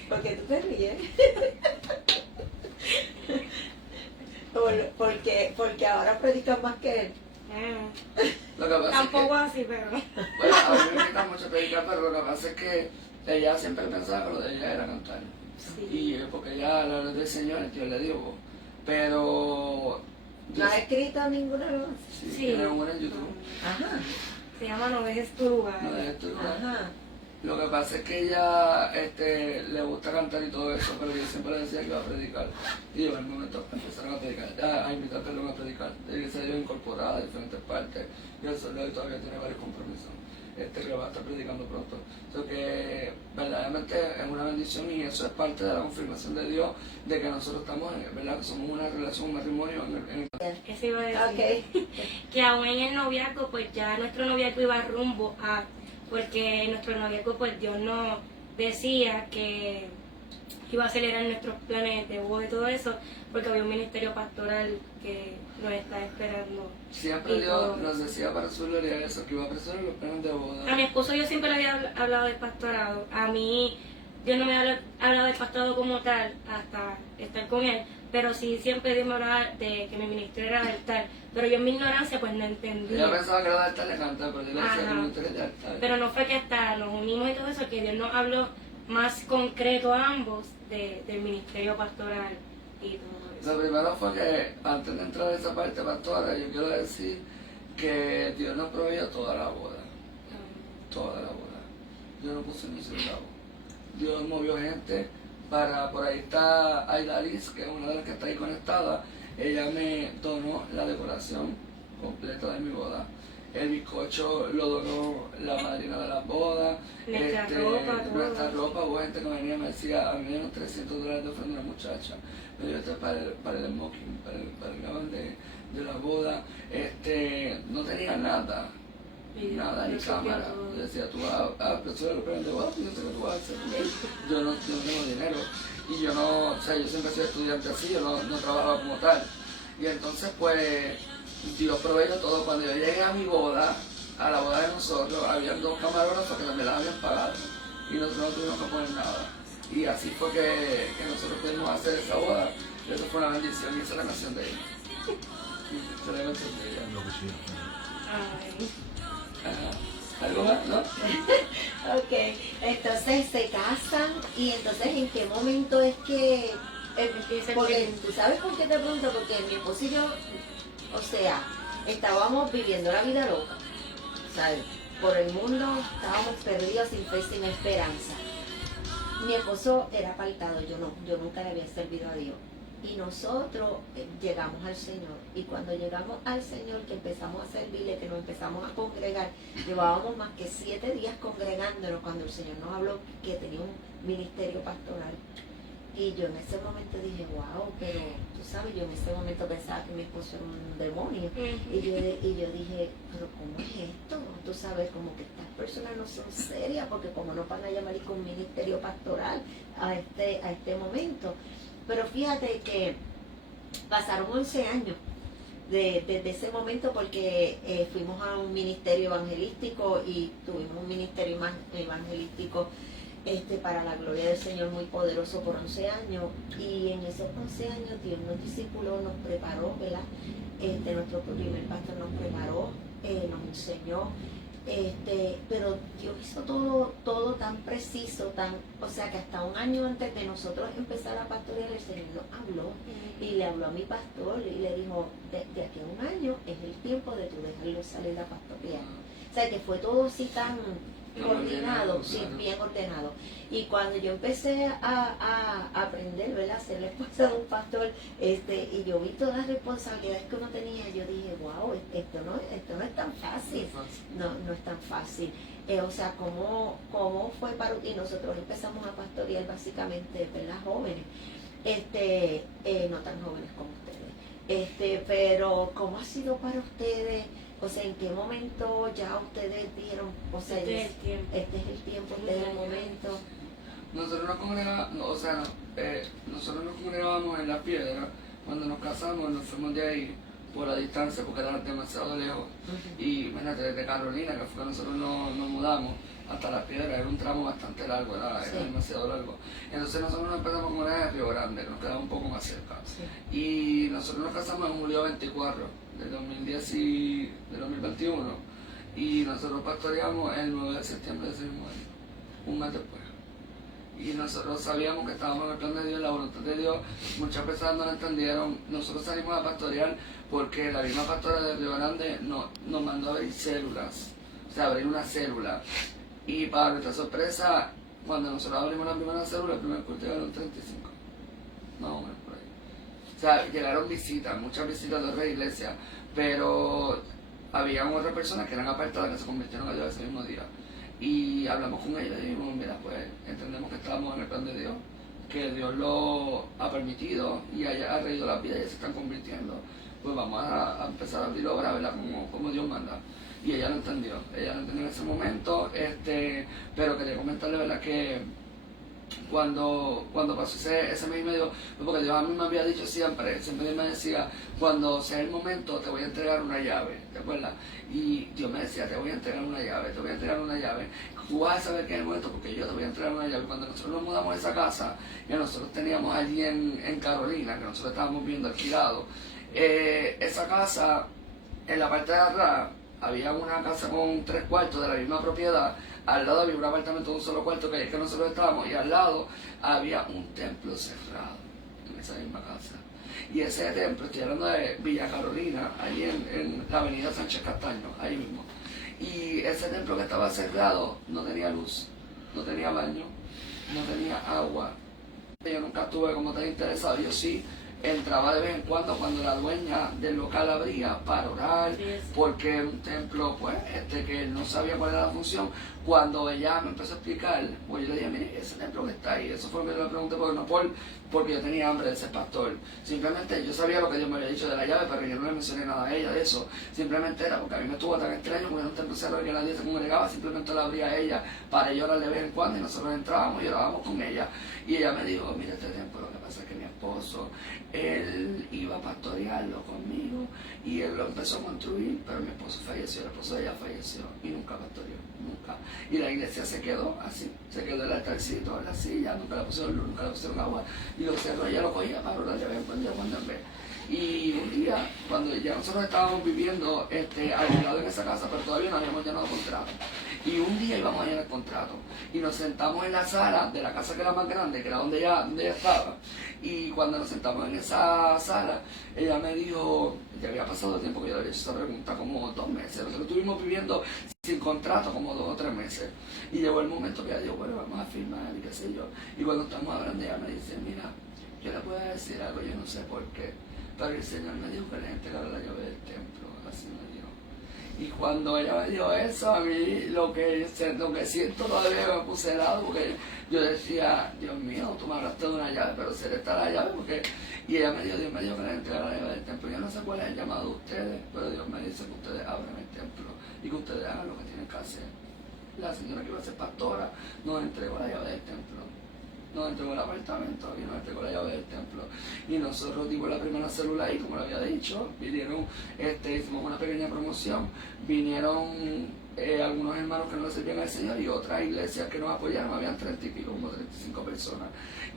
¿Por qué tú te ríes? Porque ahora predican más que él. Lo que pasa Tampoco es así, pero... que, bueno, a mí me invitan mucho a predicar, pero lo que pasa es que ella siempre pensaba que lo de ella era cantar. Sí. Y porque ella la del Señor, Dios le digo. Pero... ¿No has escrito ninguna voz? Sí, Sí. tiene una en YouTube. Ajá, Se llama No dejes tu lugar. No dejes tu lugar. ajá. Lo que pasa es que ella le gusta cantar y todo eso, pero yo siempre le decía que iba a predicar. Y llegó el momento que empezaron a predicar, a invitar a predicar. De iglesia yo incorporada a diferentes partes. Y el soldado todavía tiene varios compromisos. Que va a estar predicando pronto. So que verdaderamente es una bendición y eso es parte de la confirmación de Dios de que nosotros estamos, ¿verdad? Que somos una relación, un matrimonio en Eso iba a decir. Ok. Que aún en el noviazgo, pues ya nuestro noviazgo iba rumbo a... Porque en nuestro noviazgo, pues Dios nos decía que iba a acelerar nuestros planes de boda y todo eso, porque había un ministerio pastoral que nos está esperando. Siempre Y Dios todo. nos decía para su gloria eso, que iba a apresurar los planes de boda. A mi esposo yo siempre le había hablado del pastorado. A mí Dios no me había hablado del pastorado como tal hasta estar con él, pero sí siempre Dios me hablaba de que mi ministerio era de altar. Pero yo en mi ignorancia pues no entendía. Ella pensaba que era de altar de cantar, pero yo le decía Ajá. que no interés de altar. Pero no fue que hasta nos unimos y todo eso, que Dios nos habló más concreto a ambos del ministerio pastoral y todo eso. Lo primero fue que antes de entrar a esa parte pastora, yo quiero decir que Dios nos proveyó toda la boda. Toda la boda. Dios no puso ni un centavo. Dios movió gente para, por ahí está Aida Liz, que es una de las que está ahí conectada. Ella me donó la decoración completa de mi boda. El bizcocho lo donó la madrina de la boda. Nuestra ropa, todo. Nuestra ropa, hubo gente que venía y me decía, a mí me dieron $300 de ofrenda a una muchacha. Me dio esto para el smoking, para el gabán de la boda. No tenía nada. Nada, ni Dios suplió cámara. todo. Yo decía, tú vas a apresurar los planes de boda, pues yo sé que tú vas a hacer. Yo no tengo dinero. Y yo no, o sea, yo siempre he sido estudiante así, yo no trabajaba como tal. Y entonces, pues, Dios proveyó todo. Cuando yo llegué a mi boda, a la boda de nosotros, había 2 camarógrafos que también las habían pagado. Y nosotros no tuvimos que poner nada. Y así fue que nosotros pudimos hacer esa boda. Y eso fue una bendición y esa es la canción de ella. Esa es la canción de ella. Lo que sí. Ay. Ajá. ¿Algo más, no? Ok, entonces se casan y entonces ¿en qué momento es que... porque tú sabes por qué te pregunto, porque mi esposo y yo, o sea, estábamos viviendo la vida loca, ¿sabes? Por el mundo estábamos perdidos, sin fe, sin esperanza. Mi esposo era apartado, yo nunca le había servido a Dios. Y nosotros llegamos al Señor. Y cuando llegamos al Señor, que empezamos a servirle, que nos empezamos a congregar, llevábamos más que 7 días congregándonos cuando el Señor nos habló que tenía un ministerio pastoral. Y yo en ese momento dije, wow, pero tú sabes, yo en ese momento pensaba que mi esposo era un demonio. Y yo dije, pero ¿cómo es esto? Tú sabes, como que estas personas no son serias, porque como no van a llamar con un ministerio pastoral a este momento. Pero fíjate que pasaron 11 años desde ese momento, porque fuimos a un ministerio evangelístico y tuvimos un ministerio evangelístico para la gloria del Señor muy poderoso por 11 años. Y en esos 11 años Dios nos discipuló, nos preparó, ¿verdad? Nuestro primer pastor nos preparó, nos enseñó. Pero Dios hizo todo tan preciso, o sea que hasta un año antes de nosotros empezar a pastorear, el Señor nos habló y le habló a mi pastor y le dijo, de aquí a un año es el tiempo de tú dejarlo salir a pastorear. O sea que fue todo así tan coordinado, sí, bien ordenado. Y cuando yo empecé a aprender, ¿verdad? A ser la esposa de un pastor, y yo vi todas las responsabilidades que uno tenía, yo dije, wow, esto no es tan fácil, no es tan fácil. O sea, ¿cómo fue para y nosotros empezamos a pastorear básicamente, ¿verdad? Jóvenes, no tan jóvenes como ustedes, pero ¿cómo ha sido para ustedes? O sea, ¿en qué momento ya ustedes vieron, o sea, Este es el tiempo. este es el tiempo, este es el momento? Nosotros nos congregábamos en La Piedra. Cuando nos casamos nos fuimos de ahí por la distancia porque era demasiado lejos. Y imagínate, desde Carolina, que fue que nosotros nos mudamos, hasta La Piedra, era un tramo bastante largo, era demasiado largo. Entonces nosotros nos empezamos a congregar en Río Grande, que nos quedaba un poco más cerca. Sí. Y nosotros nos casamos en julio 24 del 2021 y nosotros pastoreamos el 9 de septiembre de ese mismo año, un mes después. Y nosotros sabíamos que estábamos en el plan de Dios, la voluntad de Dios. Muchas personas no lo entendieron. Nosotros salimos a pastorear porque la misma pastora de Río Grande nos mandó a abrir células, o sea, abrir una célula. Y para nuestra sorpresa, cuando nosotros abrimos la primera célula, el primer culto llegaron 35, más o menos por ahí. O sea, llegaron visitas, muchas visitas de otras iglesias, pero habían otras personas que eran apartadas que se convirtieron a Dios ese mismo día. Y hablamos con ellos y dijimos, mira, pues entendemos que estamos en el plan de Dios, que Dios lo ha permitido y ha reído las vidas y se están convirtiendo. Pues vamos a empezar a abrir obra, ¿verdad? Como Dios manda. Y ella lo entendió en ese momento, pero quería comentarle, ¿verdad? Que cuando pasó ese mes y medio, porque Dios a mí me había dicho siempre Dios me decía, cuando sea el momento te voy a entregar una llave, ¿te acuerdas? Y Dios me decía, te voy a entregar una llave, tú vas a saber que es el momento porque yo te voy a entregar una llave. Cuando nosotros nos mudamos a esa casa, y nosotros teníamos allí en Carolina, que nosotros estábamos viendo alquilado, esa casa, en la parte de atrás, había una casa con 3 cuartos de la misma propiedad. Al lado había un apartamento de un solo cuarto que es que nosotros estábamos, y al lado había un templo cerrado en esa misma casa. Y ese templo, estoy hablando de Villa Carolina, ahí en la avenida Sánchez Castaño, ahí mismo. Y ese templo que estaba cerrado no tenía luz, no tenía baño, no tenía agua. Yo nunca estuve como tan interesado, yo sí entraba de vez en cuando la dueña del local abría para orar, porque era un templo pues que no sabía cuál era la función. Cuando ella me empezó a explicar, pues yo le dije, mire, ese templo que está ahí, eso fue lo que yo le pregunté, porque no porque yo tenía hambre de ser pastor, simplemente yo sabía lo que Dios me había dicho de la llave, pero yo no le mencioné nada a ella de eso, simplemente era porque a mí me estuvo tan extraño, porque era un templo cerrado que nadie se congregaba, simplemente la abría a ella para yo orarle de vez en cuando, y nosotros entrábamos y orábamos con ella, y ella me dijo, mira, este templo, lo que pasa es que mi esposo, él iba a pastorearlo conmigo, y él lo empezó a construir, pero mi esposo falleció, el esposo de ella falleció, y nunca pastoreó, nunca. Y la iglesia se quedó así, se quedó el altarcito en la silla, nunca le pusieron luz, nunca le pusieron agua, y lo cerró, ella lo cogía para orar de vez en cuando en vez. Y un día, cuando ya nosotros estábamos viviendo alquilado en esa casa, pero todavía no habíamos llenado contrato, y un día íbamos a llenar el contrato, y nos sentamos en la sala de la casa que era más grande, que era donde ella estaba, y cuando nos sentamos en esa sala, ella me dijo, ya había pasado tiempo que yo le había hecho esa pregunta, como 2 meses, nosotros estuvimos viviendo sin contrato como 2 o 3 meses, y llegó el momento que ella dijo, bueno, vamos a firmar, y qué sé yo, y cuando estamos hablando, ella me dice, mira, yo le puedo decir algo, yo no sé por qué, pero el Señor me dijo que le entregara la llave del templo, así me dijo. Y cuando ella me dijo eso, a mí lo que siento todavía me puse helado, porque yo decía, Dios mío, tú me hablaste de una llave, pero será esta la llave, porque... Y ella me dijo, Dios me dijo que le entregara la llave del templo. Yo no sé cuál es el llamado de ustedes, pero Dios me dice que ustedes abran el templo y que ustedes hagan lo que tienen que hacer. La señora que iba a ser pastora nos entregó la llave del templo, nos entregó el apartamento y nos entregó la llave del templo. Y nosotros dimos la primera célula ahí, como lo había dicho, vinieron, hicimos una pequeña promoción, vinieron algunos hermanos que no le servían al Señor y otras iglesias que nos apoyaron, habían 30 y pico, como 35 personas.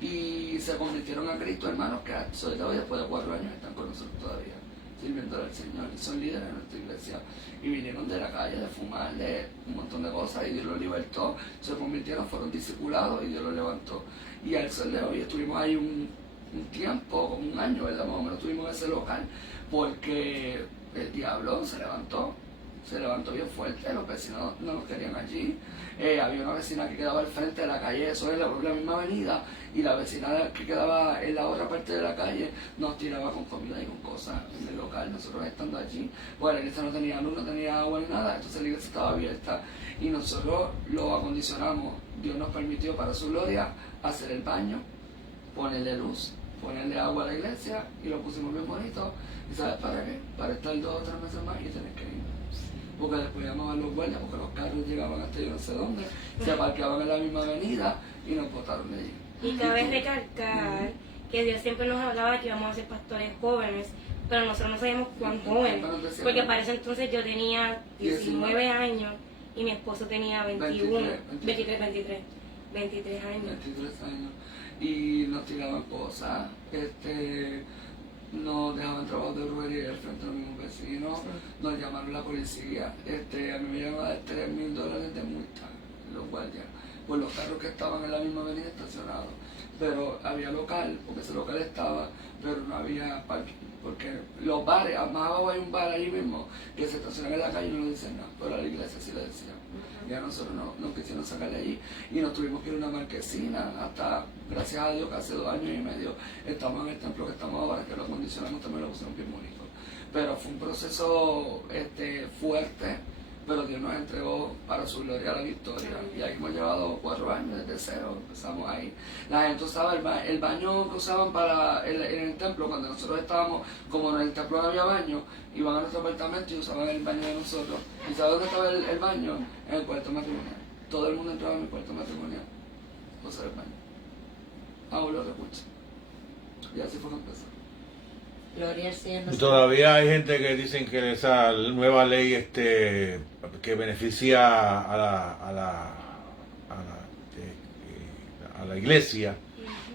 Y se convirtieron a Cristo, hermanos que sobre todo después de 4 años están con nosotros todavía, sirviendo al Señor, y son líderes de nuestra iglesia. Y vinieron de la calle, de fumar, de un montón de cosas, y Dios los libertó, se convirtieron, fueron discipulados y Dios los levantó. Y al sol de hoy estuvimos ahí un tiempo, como 1 año, ¿verdad? Más o menos estuvimos en ese local, porque el diablo se levantó se levantó bien fuerte, los vecinos no nos querían allí. Había una vecina que quedaba al frente de la calle, eso es la misma avenida, y la vecina que quedaba en la otra parte de la calle nos tiraba con comida y con cosas en el local, nosotros estando allí. Bueno, la iglesia no tenía luz, no tenía agua ni nada, entonces la iglesia estaba abierta y nosotros lo acondicionamos. Dios nos permitió para su gloria hacer el baño, ponerle luz, ponerle agua a la iglesia y lo pusimos bien bonito. ¿Y sabes para qué? Para estar 2 o 3 meses más y tener que ir. Porque después llamaban los guardias porque los carros llegaban hasta yo no sé dónde, se parqueaban en la misma avenida y nos botaron de allí. Y cabe recalcar que Dios siempre nos hablaba de que íbamos a ser pastores jóvenes, pero nosotros no sabíamos cuán jóvenes, porque para ese entonces yo tenía 19 años y mi esposo tenía 21, 23 años. 23 años. Y nos tiraban cosas, nos dejaban trabajos de brujería al frente de los mismos vecinos, nos llamaron la policía, a mí me iban a dar $3,000 de multa, los guardias, por los carros que estaban en la misma avenida estacionados. Pero había local, porque ese local estaba, pero no había parking, porque los bares, más abajo hay un bar ahí mismo, que se estacionan en la calle y no lo dicen nada, pero a la iglesia sí le decían. Y a nosotros no quisieron sacarle allí y nos tuvimos que ir a una marquesina hasta, gracias a Dios, que hace 2 años y medio estamos en el templo que estamos ahora, que lo acondicionamos, también lo pusimos bien bonito. Pero fue un proceso fuerte, pero Dios nos entregó para su gloria la victoria. Y ahí hemos llevado 4 años desde cero, empezamos ahí. La gente usaba el baño que usaban en el templo, cuando nosotros estábamos, como en el templo no había baño, iban a nuestro apartamento y usaban el baño de nosotros. ¿Y sabes dónde estaba el baño? En el cuarto matrimonial. Todo el mundo entraba en mi cuarto matrimonial a usar el baño. Aún lo recuerdo. Y así fue que empezó. Gloria al Señor. Y todavía hay gente que dicen que esa nueva ley que beneficia a la iglesia,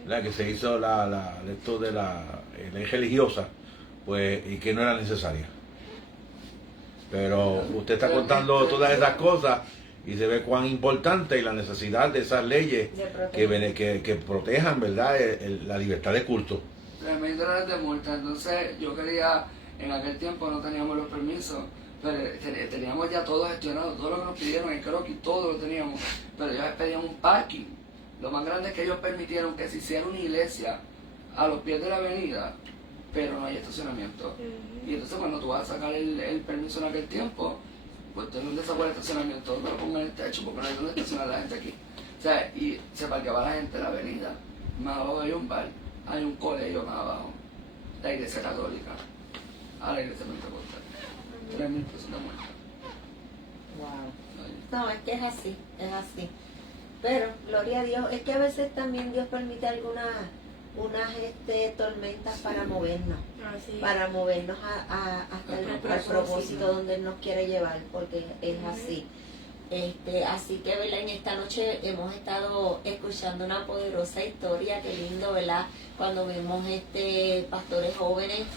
¿verdad? Que se hizo esto de la ley religiosa, pues, y que no era necesaria. Pero usted está contando todas esas cosas y se ve cuán importante y la necesidad de esas leyes que protejan, ¿verdad?, la libertad de culto. $3,000 de multa, entonces yo quería, en aquel tiempo no teníamos los permisos, pero teníamos ya todo gestionado, todo lo que nos pidieron, el croquis, todo lo teníamos, pero ellos pedían un parking. Lo más grande es que ellos permitieron que se hiciera una iglesia a los pies de la avenida, pero no hay estacionamiento. Y entonces cuando tú vas a sacar el permiso en aquel tiempo, pues tú no sacas el estacionamiento, no lo pongan en el techo porque no hay donde estacionar la gente aquí. O sea, y se parqueaba la gente en la avenida, más abajo hay un bar. Hay un colegio más abajo, la iglesia católica, a la iglesia pentecostal. 3,000 personas muertas. Wow. No, es que es así. Pero, gloria a Dios, es que a veces también Dios permite unas tormentas para movernos. Para movernos hasta el propósito donde Él nos quiere llevar, porque es así. Así que, ¿verdad? En esta noche hemos estado escuchando una poderosa historia, qué lindo, ¿verdad? Cuando vemos pastores jóvenes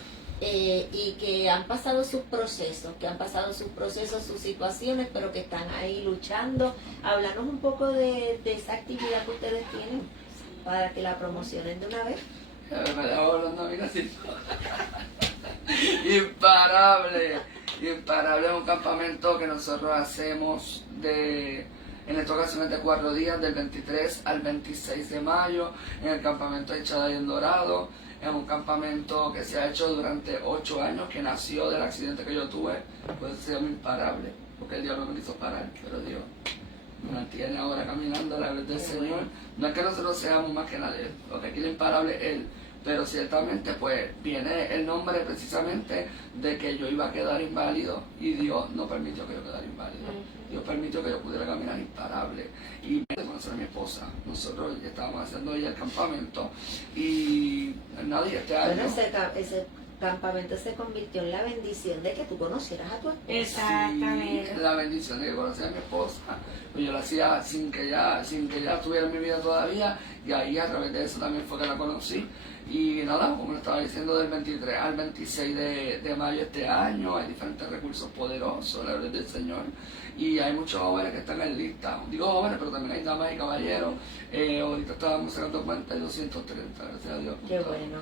y que han pasado sus procesos, sus situaciones, pero que están ahí luchando. Háblanos un poco de esa actividad que ustedes tienen para que la promocionen de una vez. Me dejo hablando a mí casi. Imparable es un campamento que nosotros hacemos en esta ocasión es de 4 días, del 23 al 26 de mayo, en el campamento de Chaday en Dorado. Es un campamento que se ha hecho durante 8 años, que nació del accidente que yo tuve, pues se llama Imparable, porque el diablo me quiso parar, pero Dios me mantiene ahora caminando a la vez del Señor. No es que nosotros seamos más que nadie, lo que quiere Imparable es Él. Pero ciertamente pues viene el nombre precisamente de que yo iba a quedar inválido y Dios no permitió que yo quedara inválido. Dios permitió que yo pudiera caminar imparable. Y de conocer a mi esposa, nosotros ya estábamos haciendo ya el campamento y nadie este año... Bueno, ese campamento se convirtió en la bendición de que tú conocieras a tu esposa. Exactamente. Sí, la bendición de que conociera a mi esposa. Pues yo lo hacía sin que ella estuviera en mi vida todavía y ahí a través de eso también fue que la conocí. Y nada, como le estaba diciendo, del 23 al 26 de mayo de este año hay diferentes recursos poderosos, la gloria del Señor. Y hay muchos jóvenes que están en lista. Digo jóvenes, pero también hay damas y caballeros. Ahorita estábamos sacando cuenta de 230, gracias a Dios. Qué bueno.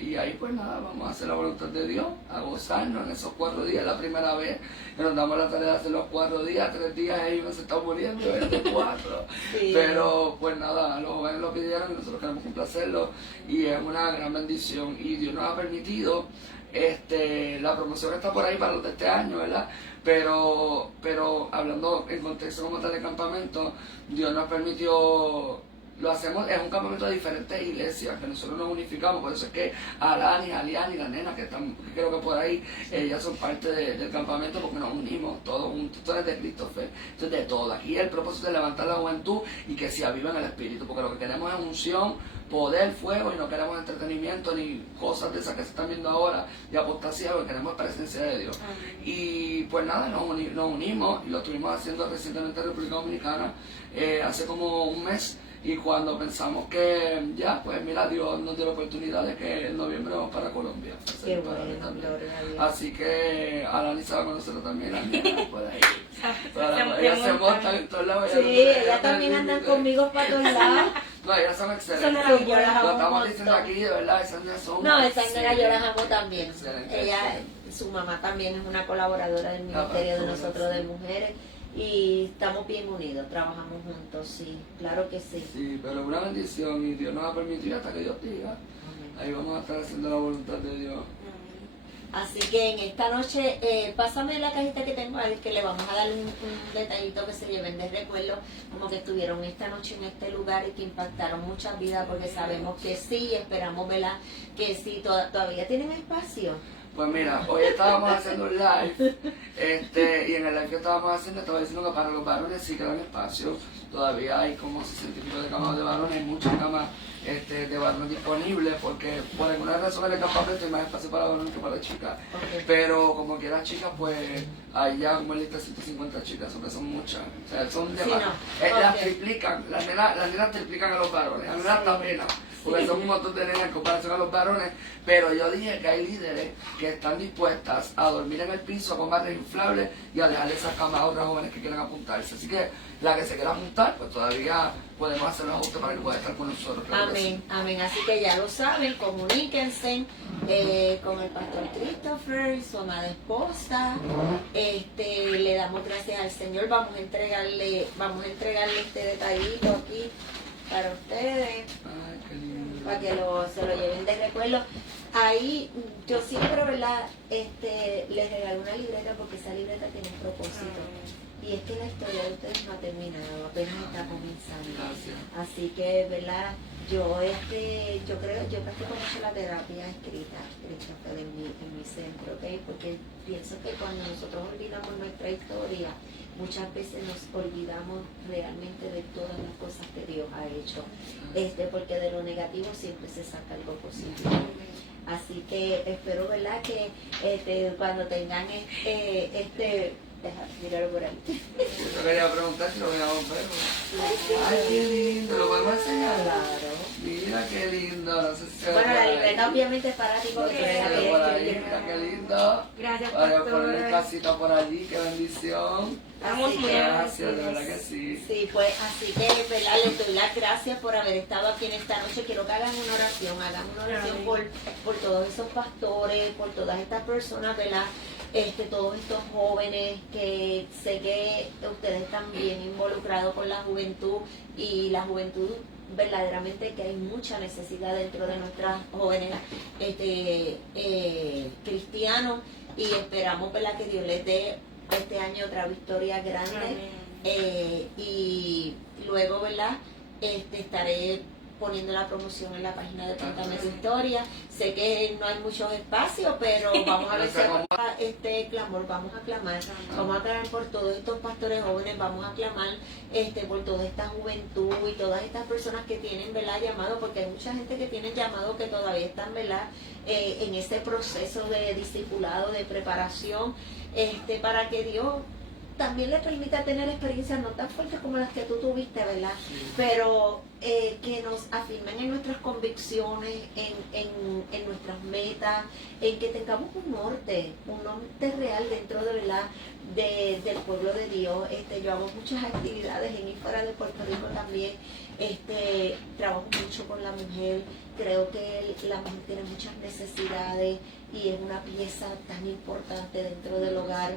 Y ahí pues nada, vamos a hacer la voluntad de Dios, a gozarnos en esos 4 días. La primera vez que nos damos la tarea de hacer los 4 días, 3 días ellos se están muriendo, de 4. Sí. Pero pues nada, los jóvenes lo pidieron y nosotros queremos complacerlo. Y es una gran bendición. Y Dios nos ha permitido, la promoción está por ahí para los de este año, ¿verdad? Pero hablando en contexto como tal de campamento, Dios nos permitió, lo hacemos, es un campamento de diferentes iglesias, que nosotros nos unificamos, por eso es que Alani, Aliani, la nena que están, creo que por ahí, ellas son parte del campamento porque nos unimos todos juntos, tú eres de Christopher, esto es de todo, aquí el propósito es levantar la juventud y que se aviva en el espíritu, porque lo que queremos es unción, poder, fuego, y no queremos entretenimiento ni cosas de esas que se están viendo ahora de apostasía, porque queremos presencia de Dios. Y pues nada, nos unimos y lo estuvimos haciendo recientemente en República Dominicana, hace como un mes. Y cuando pensamos que ya, pues mira, Dios nos dio la oportunidad de que en noviembre vamos para Colombia. Qué bueno, gloria a Dios. Así que Alani se va a conocer también, la nena, por ahí. Ella se monta en todos lados. Sí, ella también andan conmigo para todos lados. No, ellas son excelentes. Sí, yo las amo Lo un estamos diciendo montón. aquí, de verdad, esas niñas son... No, esas nenas yo las amo también. Excelente. Ella, su mamá también es una colaboradora del Ministerio de nosotros de Mujeres. Y estamos bien unidos, trabajamos juntos, sí, claro que sí. Sí, pero es una bendición y Dios nos ha permitido hasta que Dios diga. Ahí vamos a estar haciendo la voluntad de Dios. Así que en esta noche, pásame la cajita que tengo ahí, que le vamos a dar un detallito que se lleven de recuerdo, como que estuvieron esta noche en este lugar y que impactaron muchas vidas, porque sabemos que sí, esperamos, ¿verdad? Que sí, todavía tienen espacio. Pues mira, hoy estábamos haciendo un live, y en el live que estábamos haciendo estaba diciendo que para los varones sí quedan espacio, todavía hay como 60 y pico de camas de varones, hay muchas camas de varones disponibles, porque por alguna razón en el campamento hay más espacio para varones que para chicas, pero como que las chicas, pues hay ya como en lista 150 chicas, o que son muchas, o sea, son de Sí, no. Las triplican, las nenas triplican a los varones, a nenas da pena. Porque son un montón de nenas en comparación a los varones, pero yo dije que hay líderes que están dispuestas a dormir en el piso con barras inflables y a dejarle esas camas a otras jóvenes que quieran apuntarse. Así que la que se quiera apuntar, pues todavía podemos hacer un ajuste para que pueda estar con nosotros. Amén, amén. Así que ya lo saben, comuníquense con el pastor Christopher y su amada esposa. Le damos gracias al Señor. Vamos a entregarle este detallito aquí para ustedes. Ay, qué lindo. Para que se lo lleven de recuerdo. Ahí yo siempre, ¿verdad? Les regalo una libreta porque esa libreta tiene un propósito. Y es que la historia de ustedes no ha terminado, apenas está comenzando. Gracias. Así que, ¿verdad? Yo practico mucho la terapia escrita, Christopher, en mi centro, ¿ok? Porque pienso que cuando nosotros olvidamos nuestra historia, muchas veces nos olvidamos realmente de todas las cosas que Dios ha hecho, porque de lo negativo siempre se saca algo positivo. Así que espero, ¿verdad? Que cuando tengan míralo por ahí. Yo quería preguntar si lo voy a comprar. Ay, qué lindo, ¿lo podemos enseñar? Claro. Mira qué lindo, no sé si se ve Bueno, por la ahí. libreta obviamente es para ti porque tú eres la Se ve por ahí, que mira qué lindo. Gracias, Para pastor. poner casita por allí, qué bendición. Estamos Así muy que, Gracias, de verdad que sí. Sí, pues así que, ¿verdad? Les doy las gracias por haber estado aquí en esta noche. Quiero que hagan una oración por todos esos pastores, por todas estas personas, ¿verdad? Todos estos jóvenes que sé que ustedes están bien involucrados con la juventud y la juventud verdaderamente que hay mucha necesidad dentro de nuestras jóvenes cristianos y esperamos, ¿verdad? Que Dios les dé este año otra victoria grande. Y luego, ¿verdad? Estaré poniendo la promoción en la página de Contame Historia. Sé que no hay muchos espacios, pero vamos a ver si este clamor, vamos a clamar por todos estos pastores jóvenes, vamos a clamar por toda esta juventud y todas estas personas que tienen, ¿verdad? Llamado, porque hay mucha gente que tiene llamado que todavía están, ¿verdad? En ese proceso de discipulado, de preparación, para que Dios también le permita tener experiencias no tan fuertes como las que tú tuviste, ¿verdad? Pero que nos afirmen en nuestras convicciones, en nuestras metas, en que tengamos un norte real dentro de verdad del pueblo de Dios. Yo hago muchas actividades en y fuera de Puerto Rico también. Trabajo mucho con la mujer. Creo que la mujer tiene muchas necesidades y es una pieza tan importante dentro del hogar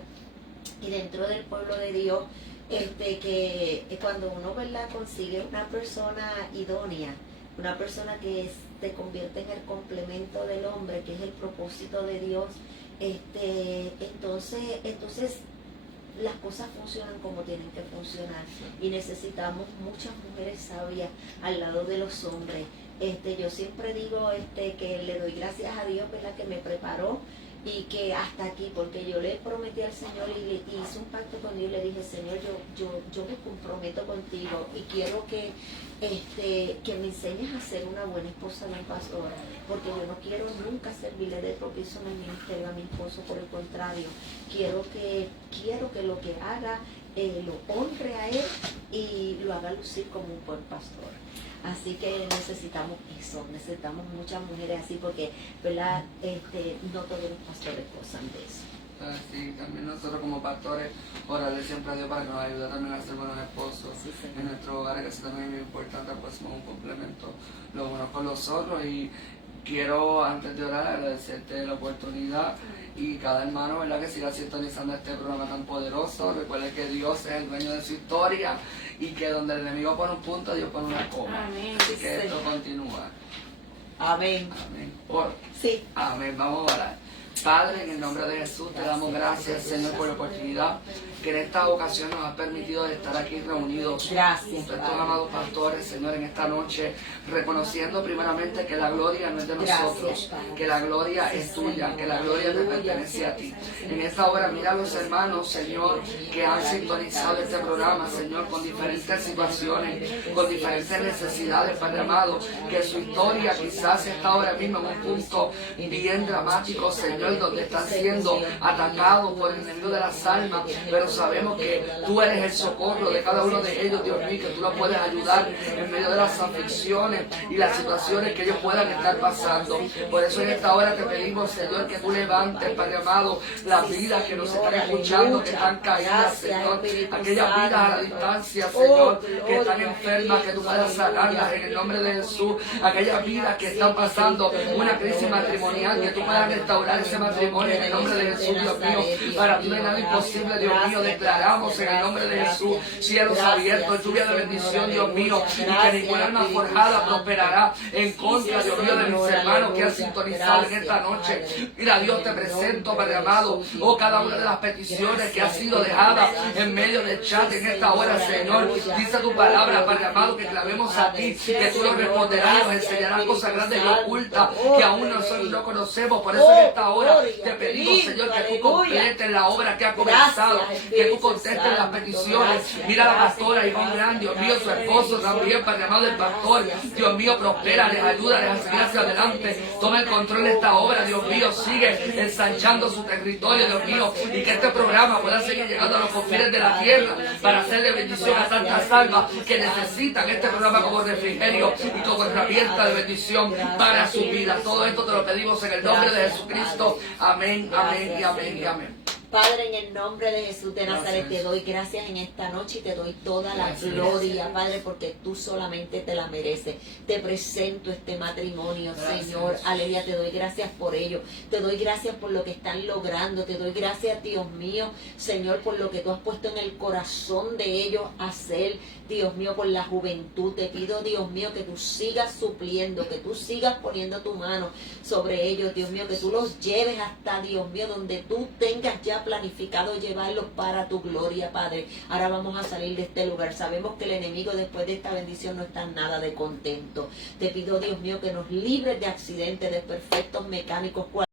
y dentro del pueblo de Dios, que cuando uno, ¿verdad?, consigue una persona idónea, una persona que se convierte en el complemento del hombre, que es el propósito de Dios, entonces las cosas funcionan como tienen que funcionar, y necesitamos muchas mujeres sabias al lado de los hombres. Yo siempre digo que le doy gracias a Dios, ¿verdad?, que me preparó y que hasta aquí, porque yo le prometí al Señor y hice un pacto con Dios y le dije: Señor, yo me comprometo contigo y quiero que me enseñes a ser una buena esposa de un pastor, porque yo no quiero nunca servirle de tropiezo en el ministerio a mi esposo. Por el contrario, quiero que lo que haga lo honre a él y lo haga lucir como un buen pastor. Así que necesitamos eso, necesitamos muchas mujeres así, porque, ¿verdad?, no todos los pastores gozan de eso. Sí, también nosotros como pastores, orarle siempre a Dios para que nos ayude también a ser buenos esposos en nuestro hogar, que eso también es muy importante, pues somos un complemento los unos con los otros. Y quiero, antes de orar, agradecerte la oportunidad y cada hermano, ¿verdad?, que siga sintonizando este programa tan poderoso. Recuerde que Dios es el dueño de su historia y que donde el enemigo pone un punto, Dios pone una coma. Amén. Así que esto continúa. Amén. Amén. Sí. Amén. Vamos a orar. Padre, en el nombre de Jesús te damos gracias, Señor, por la oportunidad que en esta ocasión nos ha permitido estar aquí reunidos junto a estos amados pastores, Señor, en esta noche, reconociendo primeramente que la gloria no es de nosotros, que la gloria es tuya, que la gloria te pertenece a ti. En esta hora mira a los hermanos, Señor, que han sintonizado este programa, Señor, con diferentes situaciones, con diferentes necesidades, Padre amado, que su historia quizás está ahora mismo en un punto bien dramático, Señor, donde están siendo atacados por el enemigo de las almas, pero sabemos que tú eres el socorro de cada uno de ellos, Dios mío, que tú los puedes ayudar en medio de las aflicciones y las situaciones que ellos puedan estar pasando. Por eso en esta hora te pedimos, Señor, que tú levantes, Padre amado, las vidas que nos están escuchando, que están caídas, Señor, aquellas vidas a la distancia, Señor, que están enfermas, que tú puedas sanarlas en el nombre de Jesús, aquellas vidas que están pasando una crisis matrimonial, que tú puedas restaurar ese matrimonio en el nombre de Jesús, Dios mío. Para ti no hay nada imposible, Dios mío. Declaramos en el nombre de Jesús cielos abiertos, lluvia de bendición, Dios mío, y que ninguna alma forjada prosperará en contra, Dios mío, de mis hermanos que han sintonizado en esta noche. Mira, Dios, te presento, Padre amado, cada una de las peticiones que ha sido dejada en medio del chat en esta hora, Señor. Dice tu palabra, Padre amado, que clamemos a ti, que tú nos responderás y nos enseñarás cosas grandes y ocultas que aún nosotros no conocemos. Por eso en esta hora te pedimos, Señor, que tú completes la obra que ha comenzado, que tú contestes las peticiones. Mira a la pastora Ivonne Grande, Dios mío, su esposo también, Padre amado, el pastor. Dios mío, prospérales, ayúdales a seguir hacia adelante. Toma el control de esta obra, Dios mío, sigue ensanchando su territorio, Dios mío, y que este programa pueda seguir llegando a los confines de la tierra para hacer de bendición a tantas almas que necesitan este programa como refrigerio y como herramienta de bendición para su vida. Todo esto te lo pedimos en el nombre de Jesucristo. Amén, amén y amén y amén. Padre, en el nombre de Jesús de Nazaret, te doy gracias en esta noche y te doy toda la gloria, Padre, porque tú solamente te la mereces. Te presento este matrimonio, Señor. Aleluya, te doy gracias por ello. Te doy gracias por lo que están logrando. Te doy gracias, Dios mío, Señor, por lo que tú has puesto en el corazón de ellos hacer. Dios mío, por la juventud. Te pido, Dios mío, que tú sigas supliendo, que tú sigas poniendo tu mano sobre ellos, Dios mío, que tú los lleves hasta, Dios mío, donde tú tengas ya planificado llevarlos para tu gloria, Padre. Ahora vamos a salir de este lugar. Sabemos que el enemigo después de esta bendición no está nada de contento. Te pido, Dios mío, que nos libres de accidentes, de perfectos mecánicos,